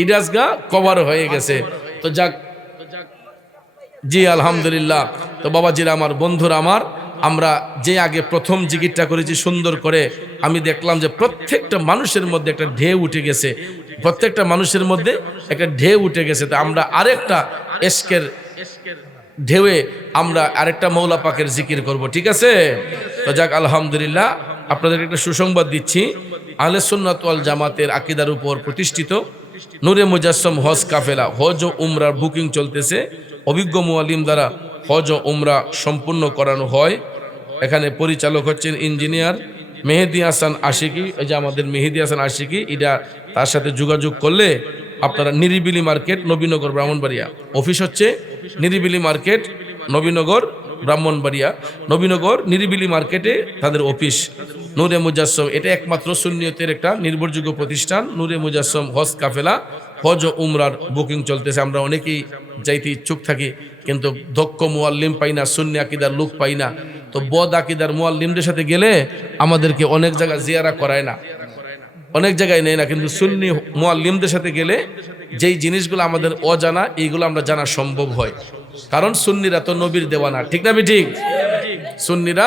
ইড আজগা কভার হয়ে গেছে। তো যাক, জি আলহামদুলিল্লাহ। তো বাবাজিরা আমার, বন্ধুরা আমার, আমরা যে আগে প্রথম জিকিরটা করেছি সুন্দর করে, আমি দেখলাম যে প্রত্যেকটা মানুষের মধ্যে একটা ঢেউ উঠে গেছে, প্রত্যেকটা মানুষের মধ্যে একটা ঢেউ উঠে গেছে। তো আমরা আরেকটা এশকের ঢেউয়ে আমরা আরেকটা মৌলা পাকের জিকির করব, ঠিক আছে? তো যাক আলহামদুলিল্লাহ, আপনাদেরকে একটা সুসংবাদ দিচ্ছি, আহলে সুন্নাত ওয়াল জামাতের আকীদার উপর প্রতিষ্ঠিত নূরে মুজাসসম হজ কাফেলা, হজ ও উমরার বুকিং চলতেছে। অভিজ্ঞ মুআল্লিম দ্বারা হজ ও উমরা সম্পূর্ণ করানো হয়। এখানে পরিচালক হচ্ছেন ইঞ্জিনিয়ার মেহেদী হাসান আশিকি। এই যে আমাদের মেহেদী হাসান আশিকি, এটা তার সাথে যোগাযোগ করলে আপনারা নিরিবিলি মার্কেট, নবীনগর, ব্রাহ্মণবাড়িয়া। অফিস হচ্ছে নিরিবিলি মার্কেট, নবীনগর, ব্রাহ্মণবাড়িয়া। নবীনগর নিরিবিলি মার্কেটে তাদের অফিস। নূরে মুজাসসম, এটা একমাত্র সুন্নিয়তের একটা নির্ভরযোগ্য প্রতিষ্ঠান। নূরে মুজাসসম হজ কাফেলা, হজ ও উমরার বুকিং চলতেছে। আমরা অনেকেই যাইতে ইচ্ছুক থাকি, কিন্তু দক্ষ মুআল্লিম পাই না, সুন্নি আকীদার লোক পাই না। তো বদ আকীদার মুআল্লিমদের সাথে গেলে আমাদেরকে অনেক জায়গায় জিয়ারা করায় না, অনেক জায়গায় নেয় না, কিন্তু সুন্নি মুআল্লিমদের সাথে গেলে যেই জিনিসগুলো আমাদের অজানা, এইগুলো আমরা জানা সম্ভব হয়। কারণ সুন্নিরা তো নবীর দেওয়ানা, ঠিক না ঠিক? সুন্নিরা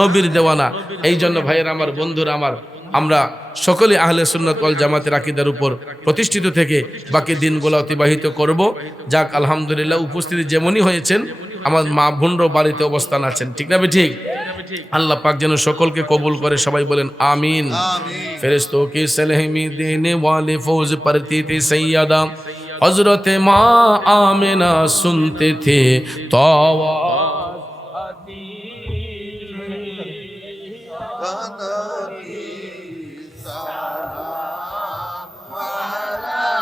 নবীর দেওয়ানা। এই জন্য ভাইয়ের আমার, বন্ধুরা আমার, আমরা সকলে আহলে সুন্নাত ওয়াল জামাতের আকীদার উপর প্রতিষ্ঠিত থেকে বাকি দিনগুলো অতিবাহিত করব। যাক আলহামদুলিল্লাহ, উপস্থিতি যেমনই হয়েছেন, আমার মা বোনরা বাড়িতে অবস্থান আছেন, ঠিক না ঠিক? আল্লাহ পাক যেন সকলকে কবুল করে, সবাই বলেন আমিন। ফেরেশতों की सलामी देने वाले फौज परती थी सैयदा हजरत माँ आमिना, सुनते थे तो आवाज़ आती